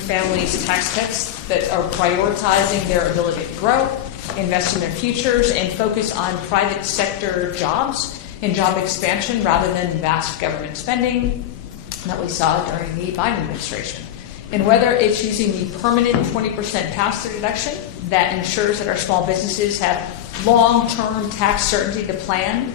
families tax cuts that are prioritizing their ability to grow, invest in their futures, and focus on private sector jobs and job expansion rather than vast government spending that we saw during the Biden administration. And whether it's using the permanent 20% pass-through deduction that ensures that our small businesses have long-term tax certainty to plan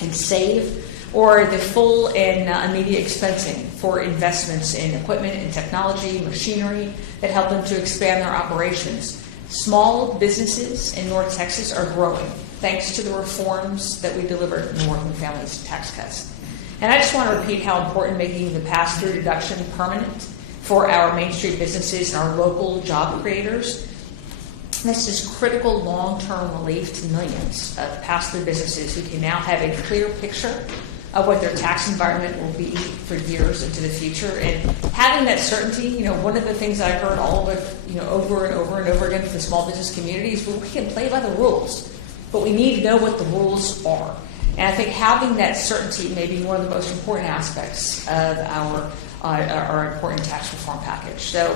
and save, or the full and immediate expensing for investments in equipment and technology, machinery that help them to expand their operations. Small businesses in North Texas are growing thanks to the reforms that we delivered in the Working Families Tax Cuts. And I just want to repeat how important making the pass-through deduction permanent for our Main Street businesses and our local job creators. This is critical long-term relief to millions of pass-through businesses who can now have a clear picture of what their tax environment will be for years into the future. And having that certainty, one of the things that I heard all of over and over and over again from the small business community is, well, we can play by the rules, but we need to know what the rules are. And I think having that certainty may be one of the most important aspects of our important tax reform package. So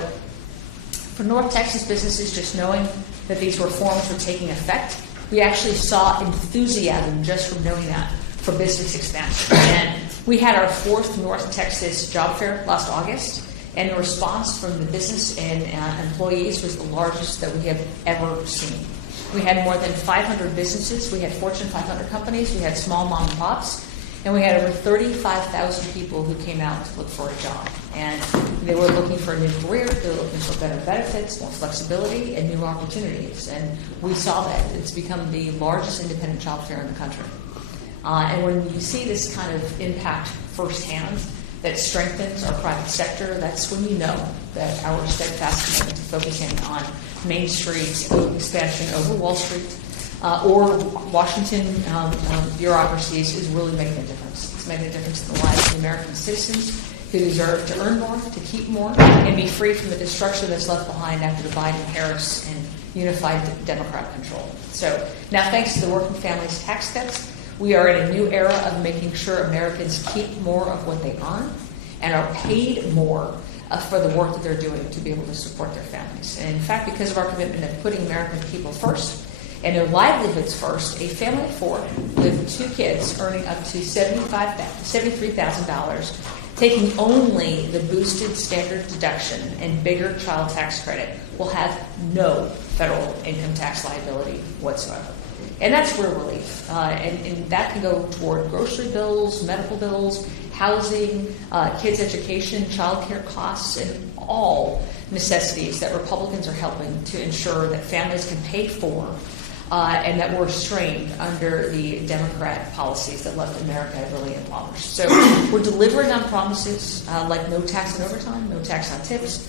for North Texas businesses, just knowing that these reforms were taking effect, we actually saw enthusiasm just from knowing that for business expansion. And we had our 4th North Texas job fair last August, and the response from the business and employees was the largest that we have ever seen. We had more than 500 businesses. We had Fortune 500 companies. We had small mom and pops. And we had over 35,000 people who came out to look for a job. And they were looking for a new career. They were looking for better benefits, more flexibility, and new opportunities. And we saw that. It's become the largest independent job fair in the country. And when you see this kind of impact firsthand that strengthens our private sector, that's when you know that our steadfast commitment to focusing on Main Street expansion over Wall Street or Washington bureaucracies is really making a difference. It's making a difference in the lives of American citizens who deserve to earn more, to keep more, and be free from the destruction that's left behind after the Biden-Harris and unified Democrat control. So now, thanks to the Working Families Tax Cuts, we are in a new era of making sure Americans keep more of what they earn and are paid more for the work that they're doing to be able to support their families. And in fact, because of our commitment of putting American people first and their livelihoods first, a family of 4 with 2 kids earning up to $73,000, taking only the boosted standard deduction and bigger child tax credit, will have no federal income tax liability whatsoever. And that's real relief. And that can go toward grocery bills, medical bills, housing, kids' education, child care costs, and all necessities that Republicans are helping to ensure that families can pay for and that were strained under the Democrat policies that left America really impoverished. So we're delivering on promises like no tax on overtime, no tax on tips,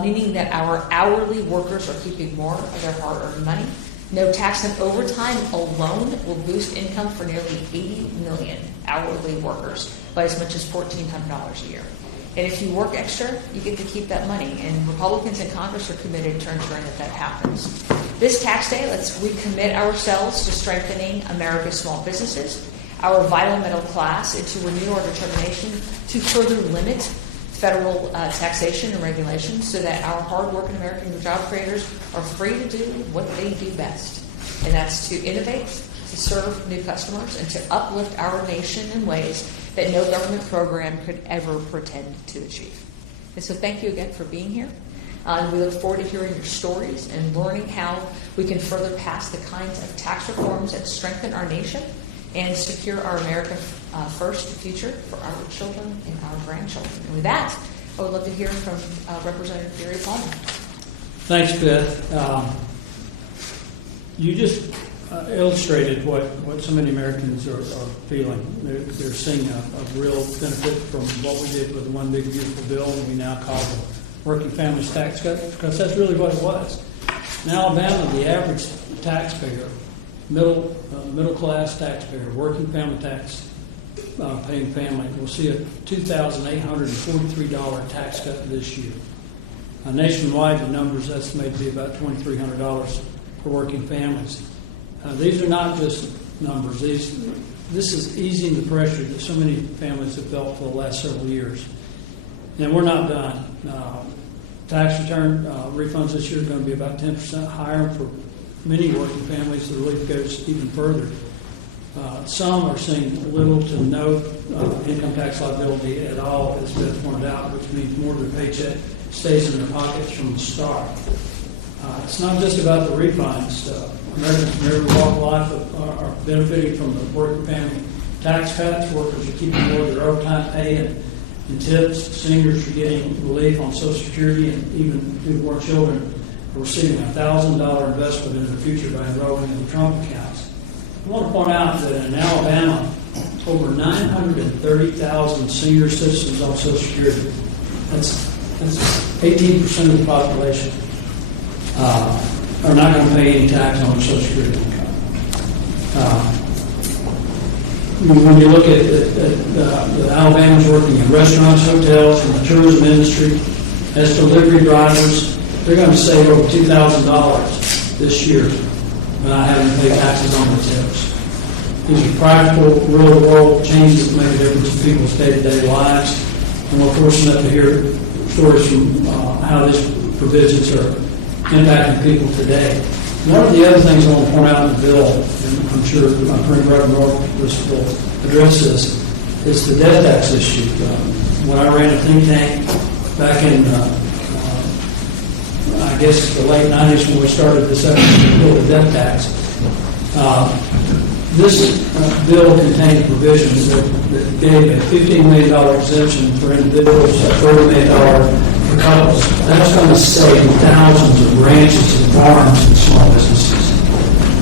meaning that our hourly workers are keeping more of their hard-earned money. No tax on overtime alone will boost income for nearly 80 million hourly workers by as much as $1,400 a year. And if you work extra, you get to keep that money. And Republicans in Congress are committed to ensuring that that happens. This tax day, let's recommit ourselves to strengthening America's small businesses, our vital middle class, and to renew our determination to further limit federal taxation and regulations so that our hard-working American job creators are free to do what they do best. And that's to innovate, to serve new customers, and to uplift our nation in ways that no government program could ever pretend to achieve. And so thank you again for being here. We look forward to hearing your stories and learning how we can further pass the kinds of tax reforms that strengthen our nation and secure our America First future for our children and our grandchildren. And with that, I would love to hear from Representative Gary Palmer. Thanks, Beth. You just illustrated what so many Americans are feeling. They're seeing a real benefit from what we did with the One Big Beautiful Bill, and we now call the Working Families Tax Cut, because that's really what it was. In Alabama, the average taxpayer, middle class taxpayer, working family tax paying family, will see a $2,843 tax cut this year. Nationwide, the numbers estimated to be about $2,300 for working families. These are not just numbers. This is easing the pressure that so many families have felt for the last several years. And we're not done. Tax return refunds this year are going to be about 10% higher. For many working families, the relief goes even further. Some are seeing little to no income tax liability at all, as Beth pointed out, which means more of their paycheck stays in their pockets from the start. It's not just about the refunds. Americans from every walk of life are benefiting from the working family tax cuts. Workers are keeping more of their overtime pay and tips. Seniors are getting relief on Social Security, and even newborn children are receiving a $1,000 investment in their future by enrolling in the Trump accounts. I want to point out that in Alabama, over 930,000 senior citizens on Social Security. That's 18% of the population are not going to pay any tax on their Social Security income. When you look at the Alabama's working in restaurants, hotels, and the tourism industry as delivery drivers, they're going to save over $2,000 this year without having to pay taxes on their tips. These are practical, real-world changes that make a difference in people's day-to-day lives. And we're fortunate to hear stories from how these provisions are impacting people today. One of the other things I want to point out in the bill, and I'm sure my friend Reverend Norris will address this, is the death tax issue. When I ran a think tank back in, I guess, the late 90s when we started this effort to build a death tax, this bill contained provisions that gave a $15 million exemption for individuals, $30 million for couples. That's going to save thousands of ranches and farms and small businesses.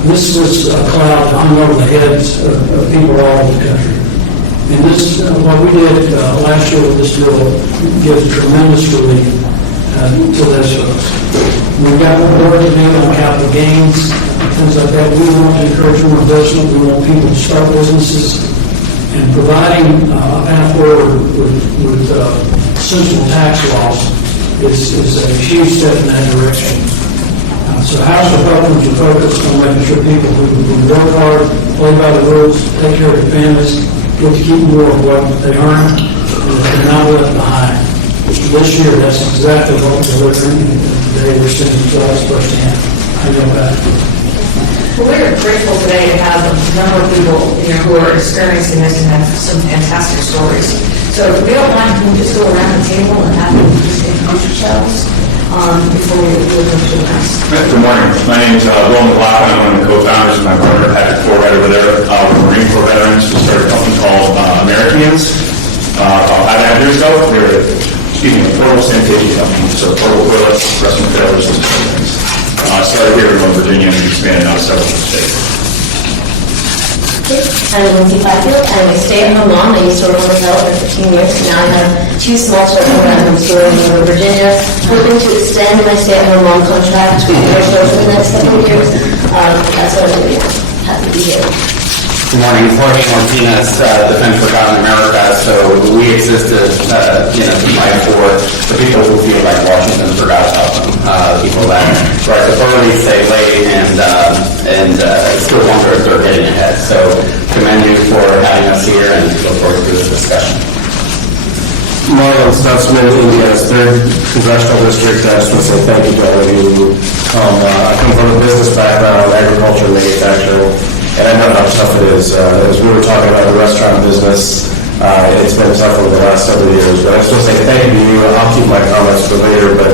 This was a cloud that hung over the heads of people all over the country. And this, what we did last year with this bill gives tremendous relief to those folks. We've got more to do on capital gains, things like that. We want to encourage more investment. We want people to start businesses. And providing a path forward with sensible tax laws is a huge step in that direction. So House Republicans are focused on making sure people who work hard, play by the rules, take care of their families, get to keep more of what they earn, and that they're not left behind. This year, that's exactly what we're delivering, and today we're seeing results firsthand. I know that. Well, we're grateful today to have a number of people who are experiencing this and have some fantastic stories. So if we don't mind, can we just go around the table and have them just introduce yourselves before we move into the next? Good morning. My name is Will McLaughlin. I'm one of the co-founders of my brother, Patrick Ford, right over there. We're Marine Corps veterans. We started a company called Americans about 5.5 years ago. We're a portable sanitation company, so portable toilets, restroom trailers, those kind of things. Started here in Northern Virginia and expanded out to several states. I'm Lindsay Fifield. I'm a stay-at-home mom. I used to work on the hill for 15 years, and now I have 2 small children that I'm homeschooling in Northern Virginia. Hoping to extend my stay-at-home mom contract with more children for the next couple of years. That's what I'm doing. Happy to be here. Good morning, Jorge Martinez, Defense Forgotten America. So we exist to fight for the people who feel like Washington forgot about them. People that rise up early, stay late, and still wonder if they're getting ahead. So commend you for having us here and look forward to this discussion. Marlon Stutzman, Indiana's 3rd Congressional District. I just want to say thank you to all of you. I come from a business background, agriculture, manufacturing. And I know how tough it is. As we were talking about the restaurant business, it's been tough over the last several years. But I just want to say thank you to you. I'll keep my comments for later, but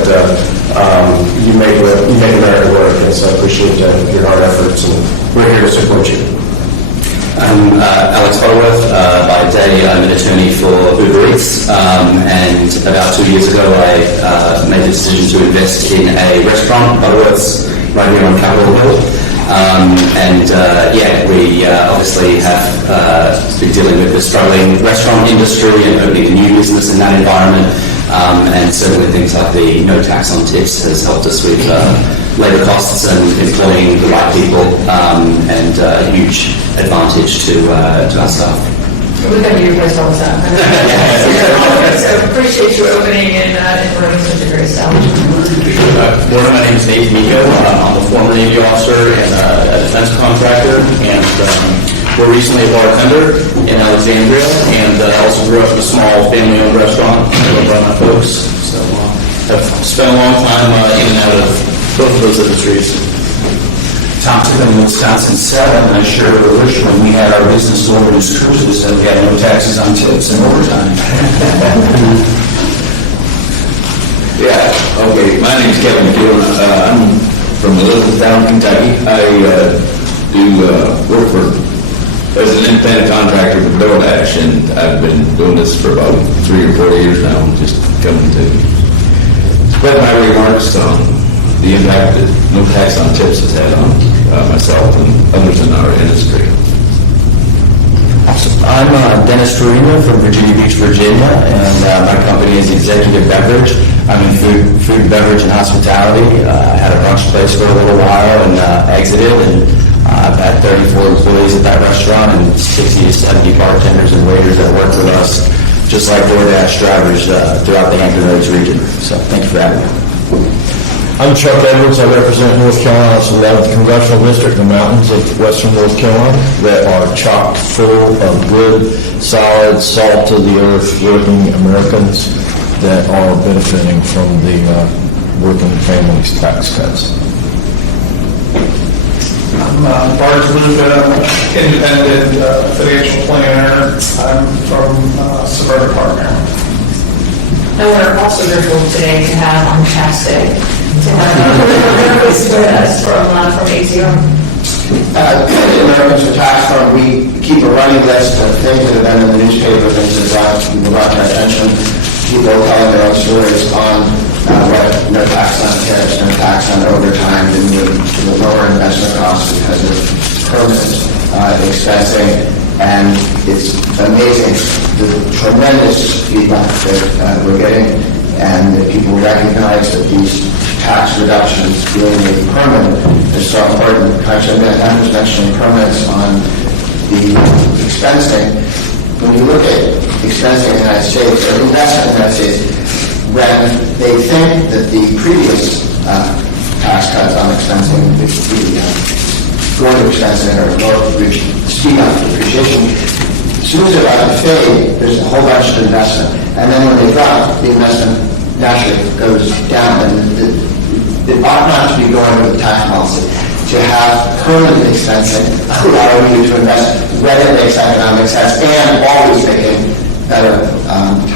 you make America work, and so I appreciate your hard efforts, and we're here to support you. I'm Alex Butterworth. By day, I'm an attorney for Uber Eats, and about 2 years ago, I made the decision to invest in a restaurant, Butterworth's, right here on Capitol Hill. We obviously have been dealing with the struggling restaurant industry and opening a new business in that environment. And certainly things like the no tax on tips has helped us with labor costs and employing the right people, and a huge advantage to our staff. We're going to be your place all the time. So appreciate you opening and running such a great establishment. Morning, my name is Nate Miko. I'm a former Navy officer and a defense contractor, and we're recently a bartender in Alexandria, and also grew up in a small family-owned restaurant run by my folks. So I've spent a long time in and out of both of those industries. Tom took in Wisconsin 7, I sure wish when we had our business owners cruises that we had no taxes on tips and overtime. Yeah, okay, my name's Kevin McEwen. I'm from Elizabethtown, Kentucky. I do work as an independent contractor with DoorDash, and I've been doing this for about 3 or 4 years now. I'm just coming to spread my remarks on the impact that no tax on tips has had on myself and others in our industry. I'm Dennis Farina from Virginia Beach, Virginia, and my company is Executive Beverage. I'm in food, beverage, and hospitality. I had a brunch place for a little while and exited, and I've had 34 employees at that restaurant and 60 to 70 bartenders and waiters that work with us, just like DoorDash drivers throughout the Hampton Roads region. So thank you for having me. I'm Chuck Edwards. I represent North Carolina's 11th Congressional District, the mountains of western North Carolina that are chock full of good, solid, salt-to-the-earth working Americans that are benefiting from the working families tax cuts. I'm Bart Luca, independent financial planner. I'm from Suburban Park, Maryland. And we're also grateful today to have on tax day, to have with us from ACR. Americans for Tax Fund, we keep a running list of things that have been in the newspaper, things that brought to our attention. People telling their own stories on what no tax on tips, no tax on overtime, and the lower investment costs because of permanent expensing. And it's amazing the tremendous feedback that we're getting, and that people recognize that these tax reductions being made permanent is so important. Actually, I was mentioning permanence on the expensing. When you look at expensing in the United States, or investment in the United States, when they think that the previous tax cuts on expensing, going to expensing or speed up depreciation, as soon as they're about to fade, there's a whole bunch of investment. And then when they drop, the investment naturally goes down. And it ought not to be going with the tax policy. To have permanent expensing, allowing you to invest when it makes economic sense, and always making better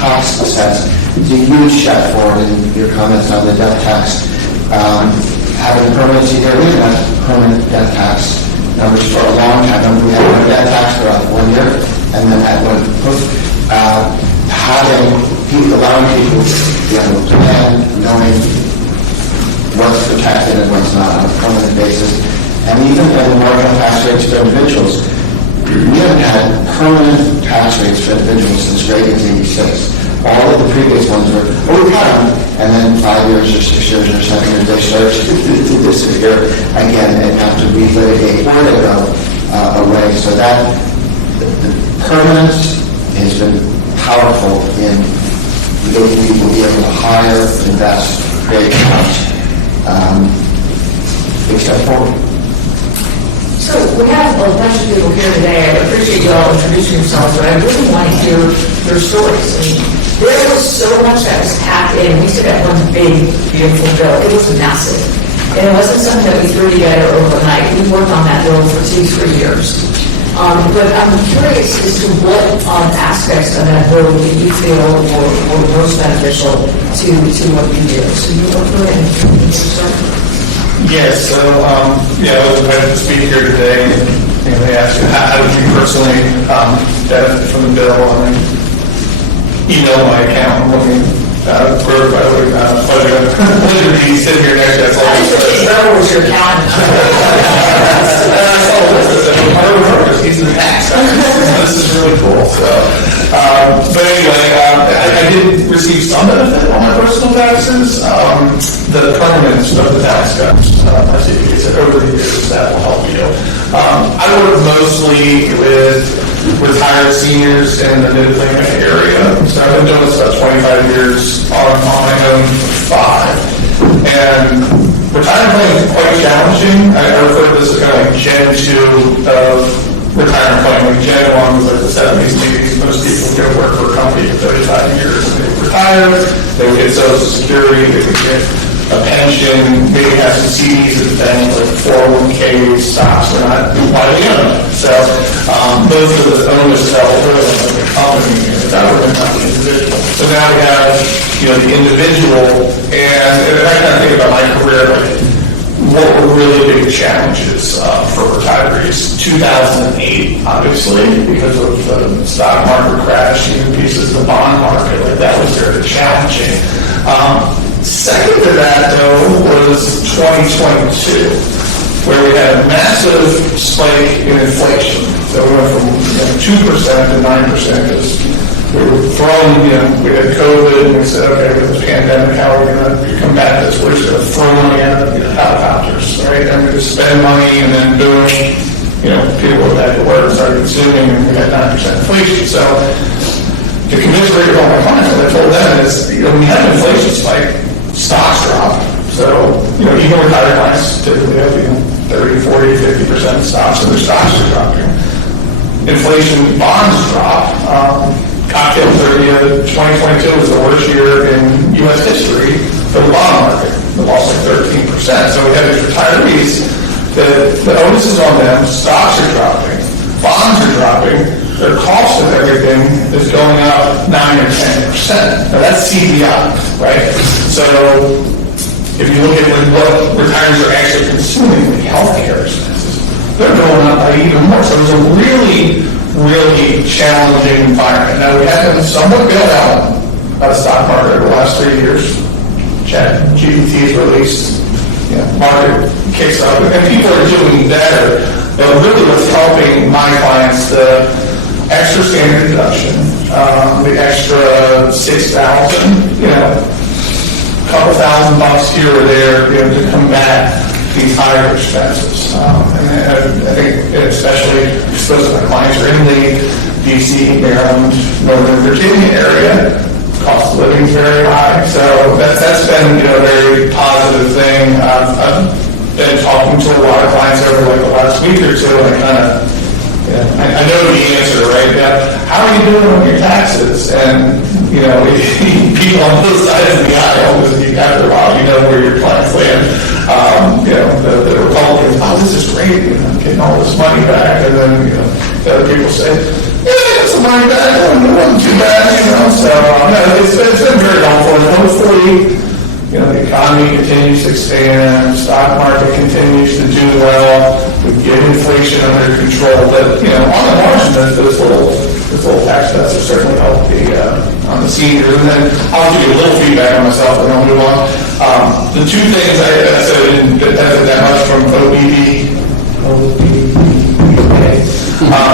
tax sense. It's a huge step forward in your comments on the death tax. Having permanency there, we have permanent death tax numbers for a long time. We had no death tax for about 1 year, and then that went allowing people to be able to plan, knowing what's protected and what's not on a permanent basis. And even in the marginal tax rates for individuals, we haven't had permanent tax rates for individuals since Reagan's 86. All of the previous ones were, we've had them, and then 5 years or 6 years or 7 years, they start to disappear again and have to relitigate or they go away. So that the permanence has been powerful in making people be able to hire, invest, create jobs. Big step forward. So we have a bunch of people here today. I appreciate you all introducing yourselves, but I really want to hear your stories. I mean, there was so much that was packed in. We said that one big, beautiful bill. It was massive. And it wasn't something that we threw together overnight. We worked on that bill for 2-3 years. But I'm curious as to what aspects of that bill that you feel were most beneficial to what you do. So you want to go ahead and start. Yes, so, I was invited to speak here today, and they asked me, how did you personally benefit from the bill? And email my account, I'm looking for, by the way, pleasure to be sitting here next to us. I just think that was your account. He's in the tax. This is really cool. So, but anyway, I did receive some benefit on my personal taxes. The permanence of the tax cuts, I see it's over the years that will help you. I work mostly with retired seniors in the Mid-Atlantic area. So I've been doing this about 25 years on my own for 5. And retirement planning is quite challenging. I refer to this as kind of like Gen 2 of retirement planning. Like Gen 1 was like the 70s, 80s. Most people go work for a company for 35 years and they retire, they would get Social Security, they would get a pension, maybe have some CDs at the bank, like 401k stocks, we're not widely owned. So those are the owners that will really like the company, that would have been the individual. So now we have, the individual, and if I kind of think about my career, like, what were really big challenges for retirees? 2008, obviously, because of the stock market crash, even pieces of the bond market, like that was very challenging. Second to that, though, was 2022, where we had a massive spike in inflation. So we went from 2% to 9% because we were thrown, we had COVID, and we said, okay, with this pandemic, how are we going to combat this? We're just going to throw money at helicopters, right? And we just spend money, and then boom, people went back to work and started consuming, and we had 9% inflation. So to commiserate with all my clients, what I told them is, when you have an inflation spike, stocks drop. So, even retired clients typically have 30, 40, 50% of stocks, so their stocks are dropping. Inflation bonds drop. Cocktail 30, 2022 was the worst year in U.S. history for the bond market. It lost like 13%. So we have these retirees that the onus is on them. Stocks are dropping. Bonds are dropping. Their cost of everything is going up 9 or 10%. Now that's CPI, right? So if you look at what retirees are actually consuming, like healthcare expenses, they're going up by even more. So it's a really challenging environment. Now we have been somewhat bailed out by the stock market over the last 3 years. GPT is released, market kicks up, and people are doing better. But really what's helping my clients, the extra standard deduction, the extra $6,000, a couple $1,000 here or there, to combat these higher expenses. And I think especially most of my clients are in the DC, Maryland, Northern Virginia area. Cost of living is very high. So that's been a very positive thing. I've been talking to a lot of clients over like the last week or two, and I know the answer, right? How are you doing on your taxes? And people on both sides of the aisle, because after a while, where your clients land. The Republicans, this is great, I'm getting all this money back, and then the other people say, get some money back, it wasn't too bad, So it's been very helpful, and hopefully, the economy continues to expand, stock market continues to do well, we get inflation under control, but on the margin, this little tax cuts have certainly helped on the seniors. And then I'll give you a little feedback on myself, and then I'll move on. The two things I said I didn't benefit that much from OBB.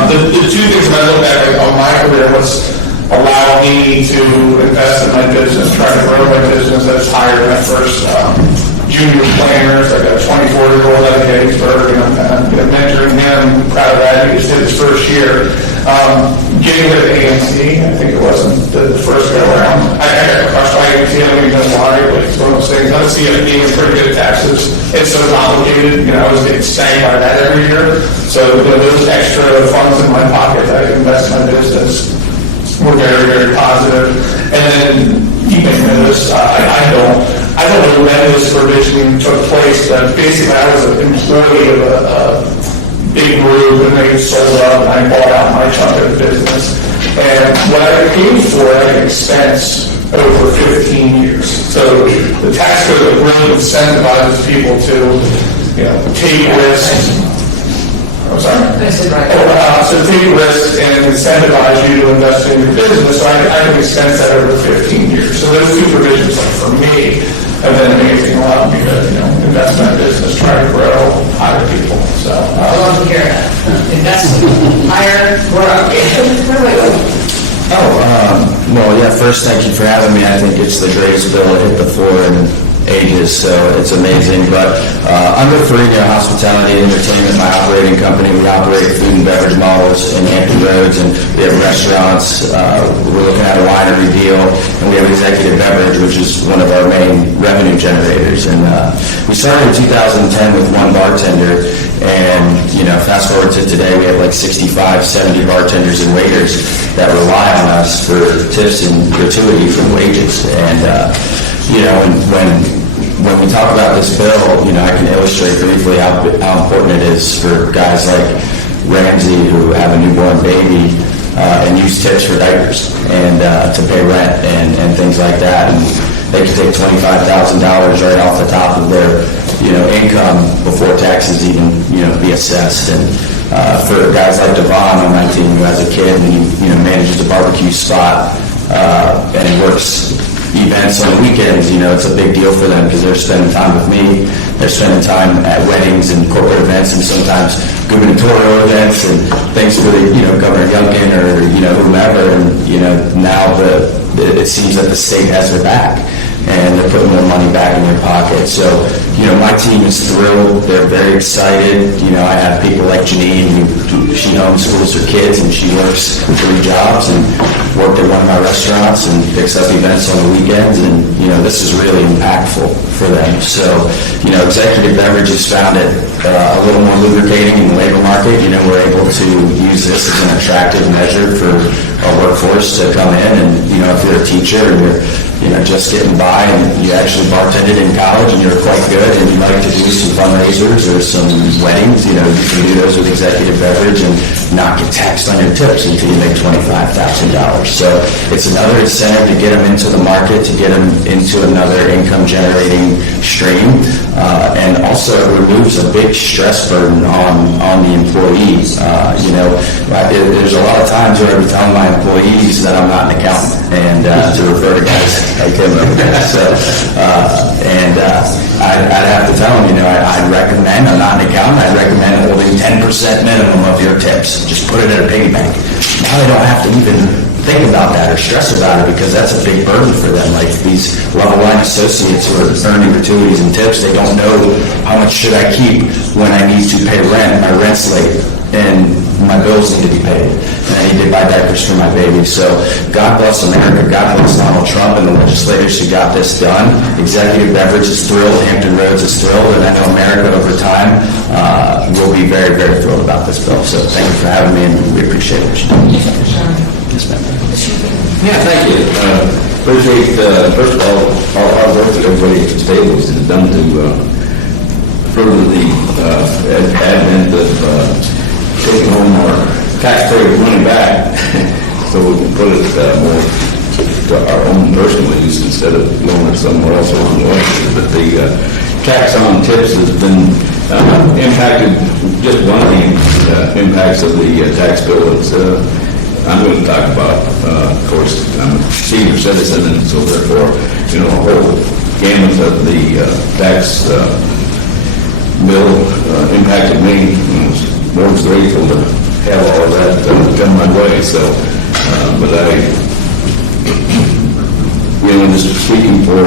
The two things that I look back on my career was allow me to invest in my business, try to grow my business. I was hired my first junior planners. I got a 24-year-old out of Gettysburg, and I'm mentoring him. Proud of that. He just did his first year. Getting rid of AMC, I think it wasn't the first go around. I got crushed by AMC. I don't even know why, but it's one of those things. I see it being pretty good at taxes. It's so complicated. I was getting stagned by that every year. So those extra funds in my pocket that I invest in my business were very, very positive. And then you may notice, I don't know when this provision took place, but basically I was an employee of a big group, and they sold up, and I bought out my chunk of the business. And what I paid for, I could expense over 15 years. So the tax code really incentivizes people to, take risks. I'm sorry? I said right. So take risks and incentivize you to invest in your business. So I can expense that over 15 years. So those two provisions, like for me, have been amazing. Allowed me to, invest in my business, try to grow, hire people. So I love to hear that. Invest, hire, grow. Well, first, thank you for having me. I think it's the greatest bill to hit the floor in ages, so it's amazing. But under Farina Hospitality and Entertainment, my operating company, we operate food and beverage malls in Hampton Roads, and we have restaurants. We're looking at a winery deal, and we have executive beverage, which is one of our main revenue generators. And We started in 2010 with one bartender, and, fast forward to today, we have like 65, 70 bartenders and waiters that rely on us for tips and gratuity for wages. And, when we talk about this bill, I can illustrate briefly how important it is for guys like Ramsey who have a newborn baby and use tips for diapers and to pay rent and things like that. And they can take $25,000 right off the top of their income before taxes even be assessed. And for guys like Devon on my team who has a kid and he manages a barbecue spot and works events on the weekends, it's a big deal for them because they're spending time with me. They're spending time at weddings and corporate events and sometimes gubernatorial events and things for the, Governor Youngkin or, whomever. And, now it seems that the state has their back and they're putting more money back in their pocket. So, my team is thrilled. They're very excited. I have people like Janine she homeschools her kids and she works 3 jobs and worked at one of my restaurants and picks up events on the weekends. And, this is really impactful for them. So, Executive Beverages found it a little more lubricating in the labor market. We're able to use this as an attractive measure for our workforce to come in. And, if you're a teacher and you're just getting by and you actually bartended in college and you're quite good and you like to do some fundraisers or some weddings, you can do those with Executive Beverage and not get taxed on your tips until you make $25,000. So it's another incentive to get them into the market, to get them into another income generating stream, and also removes a big stress burden on the employees. There's a lot of times where I be telling my employees that I'm not an accountant and to refer to guys like him. I'd have to tell them, I'd recommend, I'm not an accountant, I'd recommend holding 10% minimum of your tips. Just put it in a piggy bank. Now they don't have to even think about that or stress about it because that's a big burden for them. Like these level line associates who are earning gratuities and tips, they don't know how much should I keep when I need to pay rent, my rent's late, and my bills need to be paid. And I need to buy diapers for my baby. So God bless America. God bless Donald Trump and the legislators who got this done. Executive Beverage is thrilled. Hampton Roads is thrilled. And I know America over time will be very, very thrilled about this bill. So thank you for having me, and we appreciate what you're doing. Yes, ma'am. Yeah, thank you. Appreciate, first of all hard work that everybody at the table has done to further the advent of taking home our taxpayer money back so we can put it more to our own personal use instead of going it somewhere else along the way. But the tax on tips has been impacted. Just one of the impacts of the tax bill is I'm going to talk about, of course, I'm a senior citizen, and so therefore, a whole gamut of the tax bill impacted me. I was more grateful to have all of that come my way. So, but just speaking for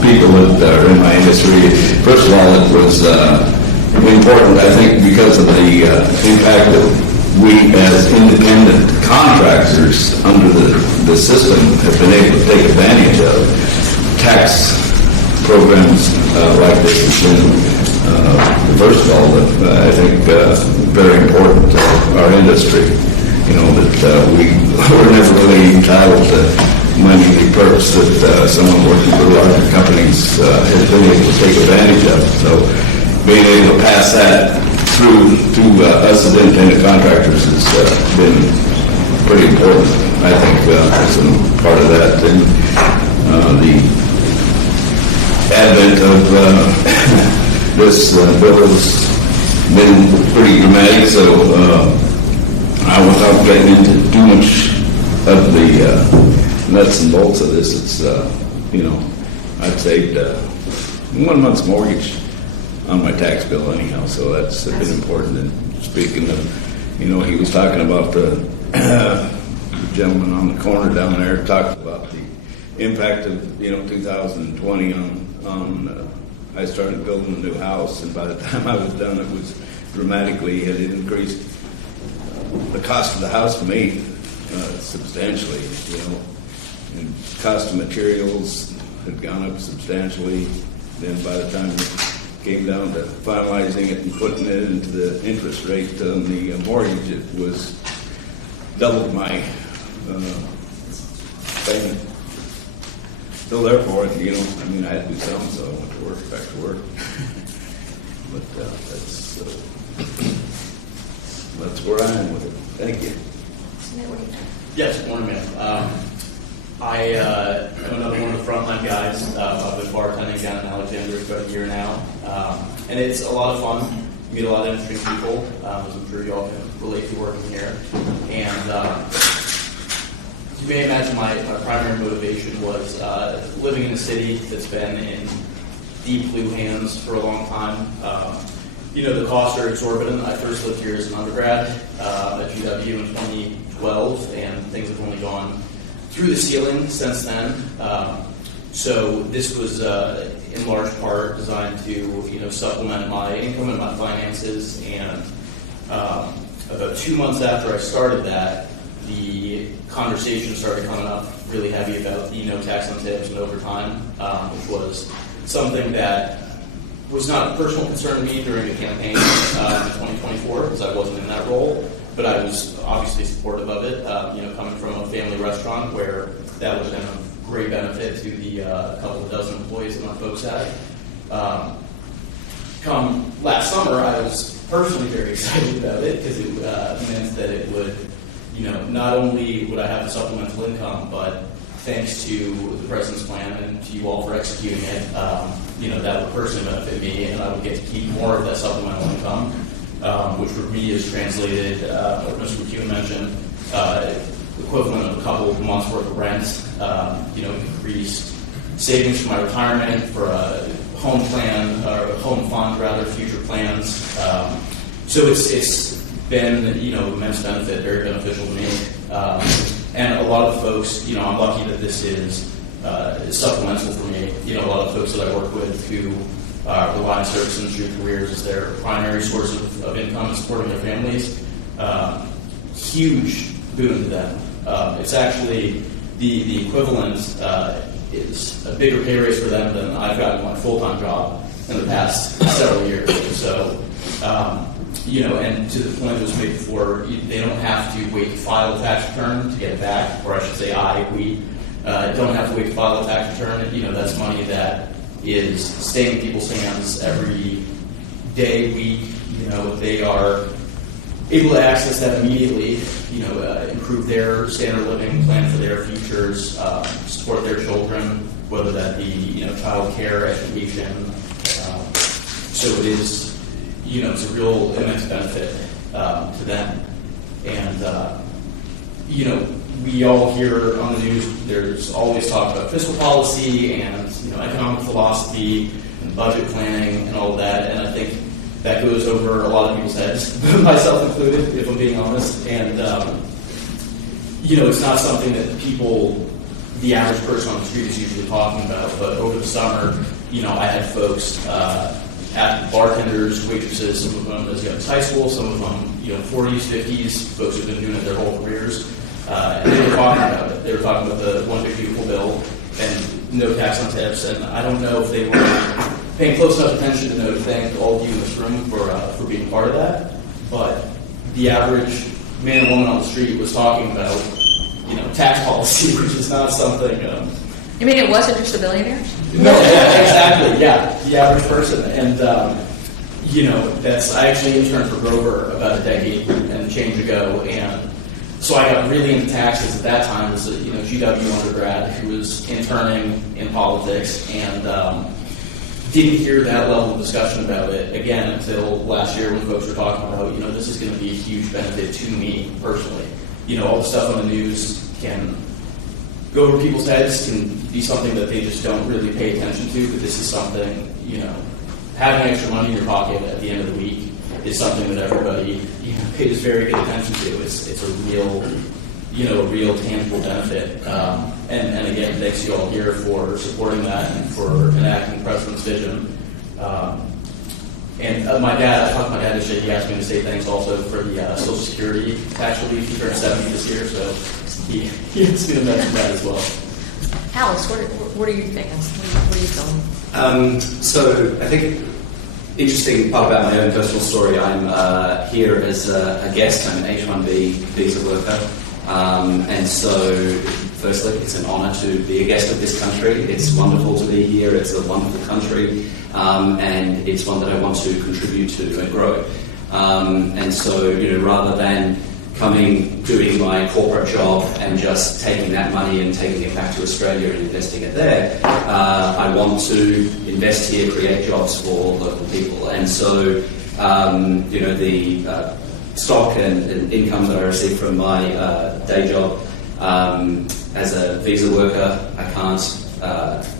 people that are in my industry, first of all, it was important, I think, because of the impact that we as independent contractors under the system have been able to take advantage of. Tax programs like this has been, first of all, I think very important to our industry. That we were never really entitled to money perks that someone working for larger companies has been able to take advantage of. So being able to pass that through to us as independent contractors has been pretty important. I think as a part of that. And the advent of this bill has been pretty dramatic, so without getting into too much of the nuts and bolts of this, it's, I'd saved 1 month's mortgage on my tax bill anyhow, so that's been important. And speaking of, he was talking about the gentleman on the corner down there, talked about the impact of, 2020 on I started building a new house, and by the time I was done, it was dramatically, it increased the cost of the house to me substantially, and cost of materials had gone up substantially. Then by the time the came down to finalizing it and putting it into the interest rate on the mortgage, it was doubled my payment. Still there for it, I had to do something, so I went to work, back to work. But that's where I am with it. Thank you. Yes, morning, ma'am. I am another one of the frontline guys. I've been bartending down in Alexandria for about a year now. And it's a lot of fun. You meet a lot of interesting people, as I'm sure you all can relate to working here. And you may imagine my primary motivation was living in a city that's been in deep blue hands for a long time. The costs are exorbitant. I first lived here as an undergrad at GW in 2012, and things have only gone through the ceiling since then. So this was in large part designed to supplement my income and my finances. And about 2 months after I started that, the conversation started coming up really heavy about the no tax on tips and overtime, which was something that was not a personal concern to me during the campaign in 2024, because I wasn't in that role, but I was obviously supportive of it. Coming from a family restaurant where that would have been a great benefit to the couple of dozen employees that my folks had. Come last summer, I was personally very excited about it because it meant that it would, not only would I have a supplemental income, but thanks to the President's plan and to you all for executing it, that would personally benefit me, and I would get to keep more of that supplemental income, which for me is translated, like Mr. McCune mentioned, equivalent of a couple of months worth of rent, increased savings for my retirement, for a home plan, or a home fund rather, future plans. So it's been, immense benefit, very beneficial to me. And a lot of folks, I'm lucky that this is supplemental for me. A lot of folks that I work with who rely on service industry careers as their primary source of income and supporting their families. Huge boon to them. It's actually the equivalent is a bigger pay raise for them than I've gotten in my full-time job in the past several years. So, and to the point that was made before, they don't have to wait to file a tax return to get it back, or I should say we don't have to wait to file a tax return. That's money that is staying in people's hands every day, week. They are able to access that immediately, improve their standard of living, plan for their futures, support their children, whether that be, child care, education. So it is, it's a real immense benefit to them. And, we all hear on the news, there's always talk about fiscal policy and, economic philosophy and budget planning and all of that. And I think that goes over a lot of people's heads, myself included, if I'm being honest. And, it's not something that the average person on the street is usually talking about. But over the summer, I had folks, bartenders, waitresses, some of them as young as high school, some of them, 40s, 50s, folks who've been doing it their whole careers. And they were talking about it. They were talking about the One Big Beautiful Bill and no tax on tips. And I don't know if they were paying close enough attention to know to thank all of you in this room for being part of that. But the average man and woman on the street was talking about, tax policy, which is not something. You mean it wasn't just the billionaires? No, yeah, exactly. Yeah, the average person, and I actually interned for Grover about a decade and change ago, and so I got really into taxes at that time as a GW undergrad who was interning in politics, and didn't hear that level of discussion about it again until last year when folks were talking about, this is going to be a huge benefit to me personally. All the stuff on the news can go over people's heads, can be something that they just don't really pay attention to, but this is something, having extra money in your pocket at the end of the week is something that everybody, pays very good attention to. It's a real, a real tangible benefit. And again, thanks to you all here for supporting that and for enacting the President's vision. And my dad, I talked to my dad today, he asked me to say thanks also for the Social Security tax relief. He turned 70 this year, so he was going to mention that as well. Alice, what are you thinking? What are you feeling? So I think Interesting part about my own personal story, I'm here as a guest. I'm an H-1B visa worker. And so, firstly, it's an honour to be a guest of this country. It's wonderful to be here. It's a wonderful country. And it's one that I want to contribute to and grow. And so, rather than doing my corporate job and just taking that money and taking it back to Australia and investing it there, I want to invest here, create jobs for local people. And so, the stock and income that I receive from my day job as a visa worker, I can't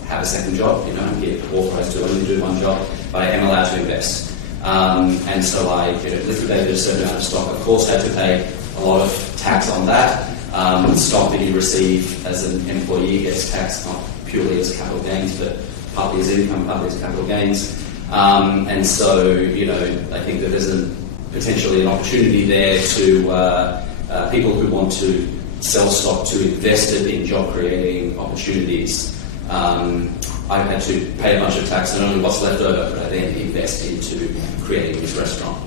have a second job. I'm here authorised to only do one job, but I am allowed to invest. And so I liquidated a certain amount of stock. Of course, had to pay a lot of tax on that. Stock that you receive as an employee gets taxed not purely as capital gains, but partly as income, partly as capital gains. And so, I think that there's potentially an opportunity there to people who want to sell stock to invest it in job-creating opportunities. I've had to pay a bunch of tax and only what's left over, but I then invest into creating this restaurant.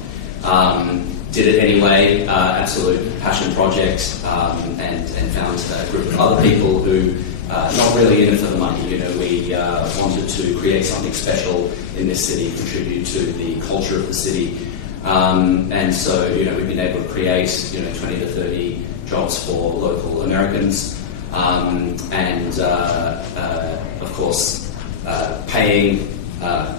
Did it anyway, absolute passion project, and found a group of other people who not really in it for the money. We wanted to create something special in this city, contribute to the culture of the city. And so, we've been able to create, 20 to 30 jobs for local Americans. And of course, paying,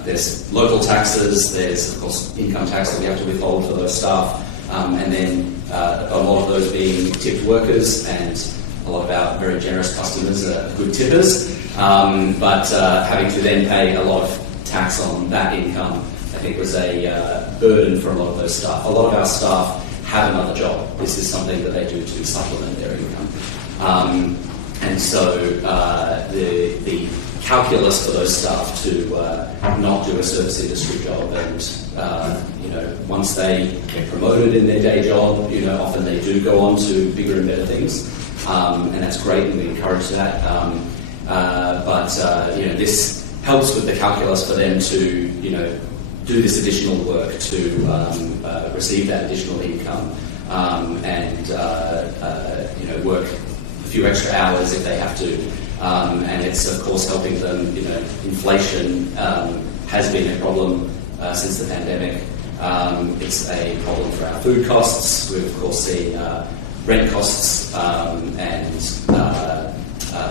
there's local taxes, there's of course income tax that we have to withhold for those staff, and then a lot of those being tipped workers, and a lot of our very generous customers are good tippers, but having to then pay a lot of tax on that income, I think was a burden for a lot of those staff. A lot of our staff have another job. This is something that they do to supplement their income. And so the calculus for those staff to not do a service industry job, and once they get promoted in their day job, often they do go on to bigger and better things, and that's great, and we encourage that. But this helps with the calculus for them to do this additional work to receive that additional income, and work a few extra hours if they have to. And it's of course helping them. Inflation has been a problem since the pandemic. It's a problem for our food costs. We've of course seen rent costs and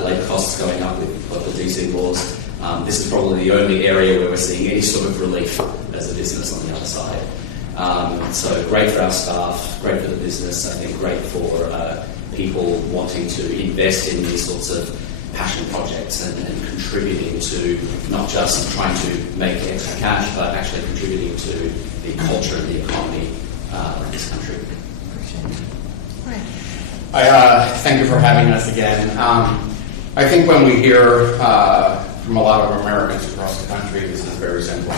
labour costs going up with local DC laws. This is probably the only area where we're seeing any sort of relief as a business on the other side. So great for our staff, great for the business, I think great for people wanting to invest in these sorts of passion projects and contributing to not just trying to make extra cash, but actually contributing to the culture and the economy of this country. Thank you for having us again. I think when we hear from a lot of Americans across the country, this is very simple.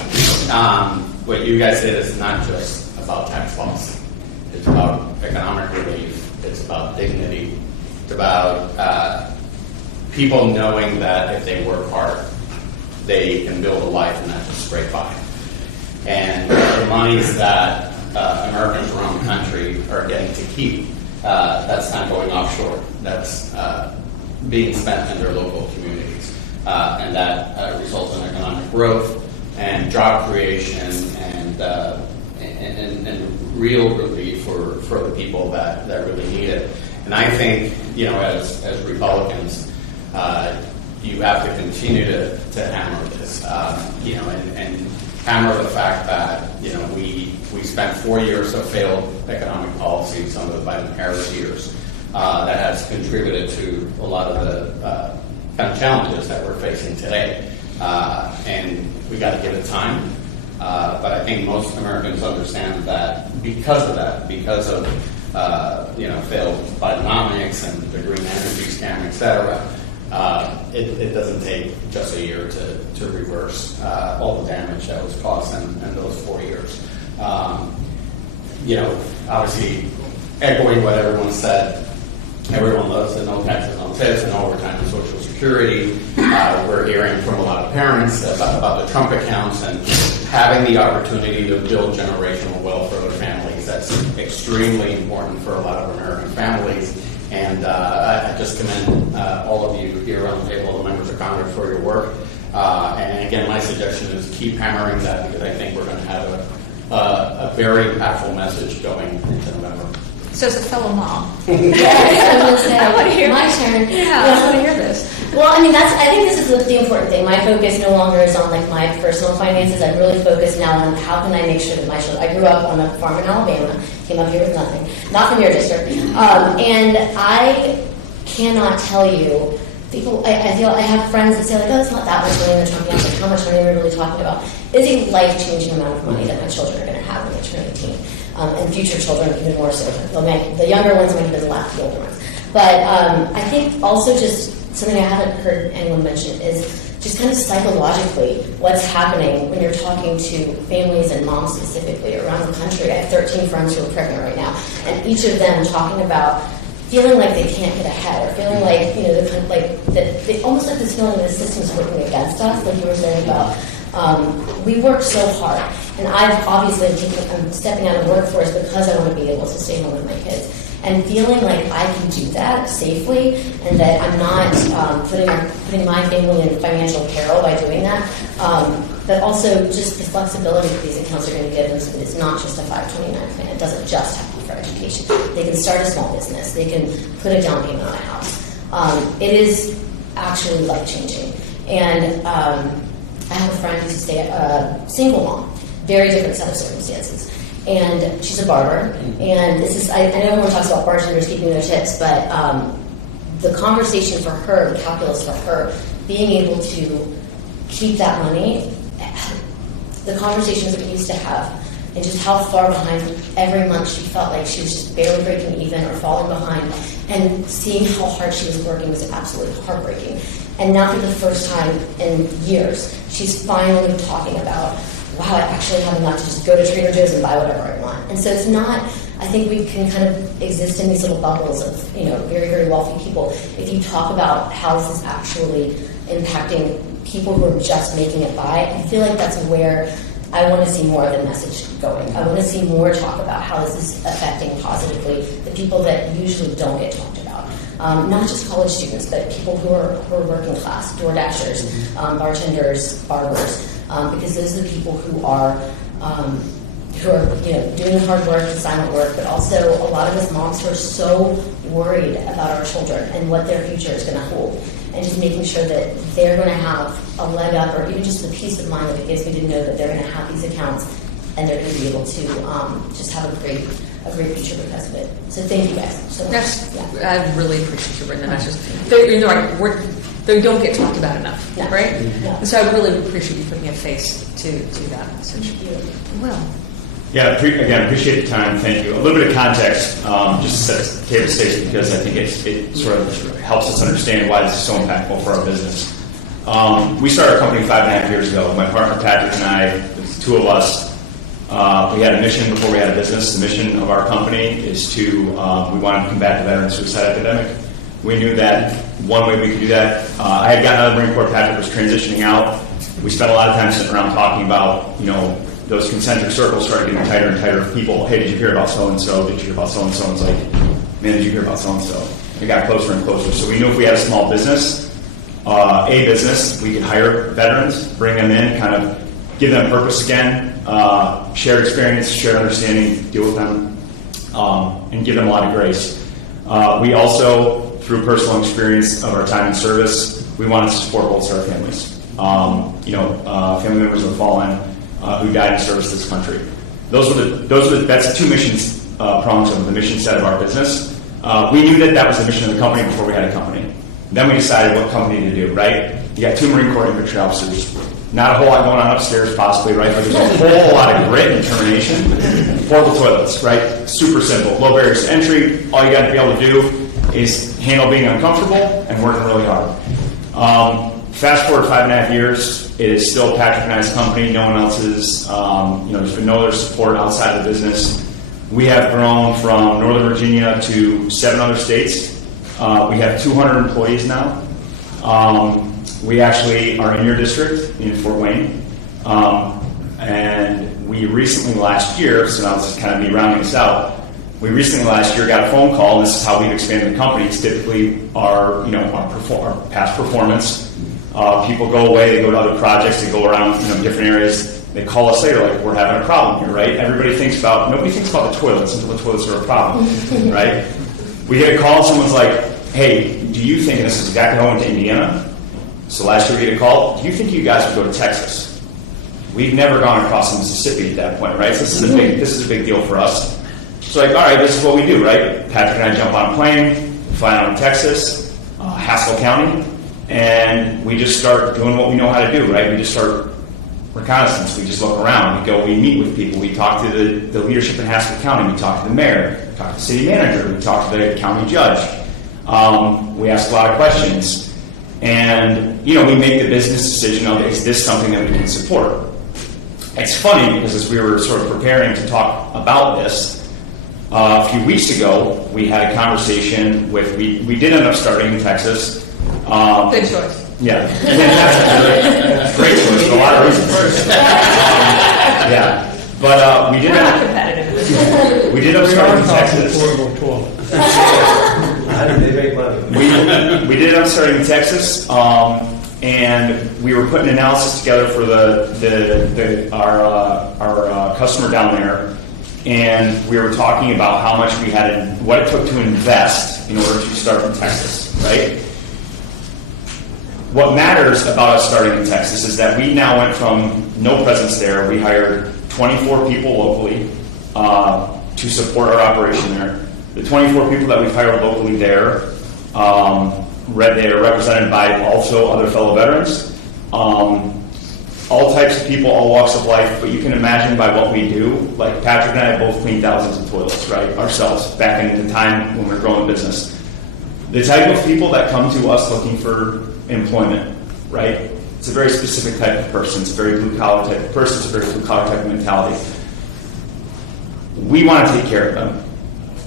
What you guys did is not just about tax laws. It's about economic relief. It's about dignity. It's about people knowing that if they work hard, they can build a life and not just scrape by. And the monies that Americans around the country are getting to keep, that's not going offshore. That's being spent in their local communities. And that results in economic growth and job creation and real relief for the people that really need it. And I think, as Republicans, you have to continue to hammer this, and hammer the fact that, we spent 4 years of failed economic policies under the Biden-Harris years that has contributed to a lot of the kind of challenges that we're facing today. And we got to give it time. But I think most Americans understand that because of failed Bidenomics and the green energy scam, et cetera, it doesn't take just a year to reverse all the damage that was caused in those 4 years. Obviously, echoing what everyone said, everyone loves the no taxes on tips and overtime and Social Security. We're hearing from a lot of parents about the Trump accounts and having the opportunity to build generational wealth for their families. That's extremely important for a lot of American families. And I just commend all of you here on the table, the members of Congress, for your work. And again, my suggestion is keep hammering that, because I think we're going to have a very impactful message going into November. So as a fellow mom, Yes, I want to hear my turn. Yeah, I want to hear this. Well, I mean, I think this is the important thing. My focus no longer is on like my personal finances. I'm really focused now on how can I make sure that my children. I grew up on a farm in Alabama, came up here with nothing, not from your district, and I cannot tell you. People, I feel I have friends that say like, oh, it's not that much money they're talking about. Like, how much money are we really talking about? It's a life-changing amount of money that my children are going to have when they turn 18, and future children even more so. The younger ones might have been left, the older ones. But I think also just something I haven't heard anyone mention is just kind of psychologically what's happening when you're talking to families and moms specifically around the country. I have 13 friends who are pregnant right now, and each of them talking about feeling like they can't get ahead, or feeling like, you know, they almost like this feeling that the system's working against us, like you were saying about, we work so hard, and I've obviously I'm stepping out of the workforce because I want to be able to stay home with my kids. And feeling like I can do that safely, and that I'm not putting my family in financial peril by doing that, but also just the flexibility that these accounts are going to give them, so that it's not just a 529 plan. It doesn't just have to be for education. They can start a small business. They can put a down payment on a house. It is actually life-changing. And I have a friend who's a single mom, very different set of circumstances. And she's a barber, and this is, I know everyone talks about bartenders keeping their tips, but the conversation for her, the calculus for her, being able to keep that money, the conversations that we used to have, and just how far behind every month she felt like she was just barely breaking even or falling behind, and seeing how hard she was working was absolutely heartbreaking. And now for the first time in years, she's finally talking about, wow, I actually have enough to just go to Trader Joe's and buy whatever I want. And so it's not, I think we can kind of exist in these little bubbles of, you know, very, very wealthy people. If you talk about how this is actually impacting people who are just making it by, I feel like that's where I want to see more of the message going. I want to see more talk about how this is affecting positively the people that usually don't get talked about. Not just college students, but people who are working class, door dashers, bartenders, barbers, because those are the people who are you know, doing the hard work, the silent work, but also a lot of us moms who are so worried about our children and what their future is going to hold, and just making sure that they're going to have a leg up, or even just the peace of mind that it gives me to know that they're going to have these accounts and they're going to be able to just have a great future because of it. So thank you guys so much. Yes, Yeah. I really appreciate you bringing the message. They don't get talked about enough, No. right? No. And so I really appreciate you putting a face to that message. Thank you. Well, Yeah, again, appreciate the time. Thank you. A little bit of context, just to set the table stage, because I think it sort of helps us understand why this is so impactful for our business. We started our company 5.5 years ago. My partner Patrick and I, the two of us, we had a mission before we had a business. The mission of our company is to, we wanted to combat the veteran suicide epidemic. We knew that one way we could do that, I had gotten out of the Marine Corps, Patrick was transitioning out. We spent a lot of time sitting around talking about, you know, those concentric circles started getting tighter and tighter of people. Hey, did you hear about so-and-so? Did you hear about so-and-so? And it's like, man, did you hear about so-and-so? It got closer and closer. So we knew if we had a small business, we could hire veterans, bring them in, kind of give them purpose again, shared experience, shared understanding, deal with them, and give them a lot of grace. We also, through personal experience of our time in service, we wanted to support both our families. Family members who have fallen, who died in service to this country. That's the two missions prongs of the mission set of our business. We knew that was the mission of the company before we had a company. Then we decided what company to do, right? You got 2 Marine Corps infantry officers. Not a whole lot going on upstairs, possibly, right? But there's a whole lot of grit and determination. Portable toilets, right? Super simple. Low barriers to entry. All you got to be able to do is handle being uncomfortable and working really hard. Fast forward 5.5 years, it is still Patrick and I's company. No one else's. There's been no other support outside of the business. We have grown from Northern Virginia to 7 other states. We have 200 employees now. We actually are in your district in Fort Wayne. And we recently last year, so now this is kind of me rounding this out, we recently last year got a phone call, and this is how we've expanded the company. It's typically our past performance. People go away, they go to other projects, they go around different areas. They call us later, like, we're having a problem here, right? Nobody thinks about the toilets until the toilets are a problem, right? We get a call and someone's like, hey, do you think, and this is exactly how I went to Indiana, so last year we get a call, do you think you guys would go to Texas? We've never gone across the Mississippi at that point, right? So this is a big deal for us. So like, all right, this is what we do, right? Patrick and I jump on a plane, fly out to Texas, Haskell County, and we just start doing what we know how to do, right? We just start reconnaissance. We just look around. We meet with people. We talk to the leadership in Haskell County. We talk to the mayor. We talk to the city manager. We talk to the county judge. We ask a lot of questions. And, we make the business decision of, is this something that we can support? It's funny because as we were sort of preparing to talk about this, a few weeks ago, we had a conversation with, we did end up starting in Texas. Good choice. Yeah. Great choice for a lot of reasons. Yeah. But we did We're not competitive. We did end up starting in Texas. Portable toilet. They make money. We did end up starting in Texas, and we were putting an analysis together for our customer down there. And we were talking about how much we had, what it took to invest in order to start in Texas, right? What matters about us starting in Texas is that we now went from no presence there. We hired 24 people locally to support our operation there. The 24 people that we've hired locally there, they are represented by also other fellow veterans. All types of people, all walks of life, but you can imagine by what we do, like Patrick and I have both cleaned thousands of toilets, right, ourselves, back in the time when we were growing business. The type of people that come to us looking for employment, right, it's a very specific type of person. It's a very blue-collar type of person. It's a very blue-collar type of mentality. We want to take care of them.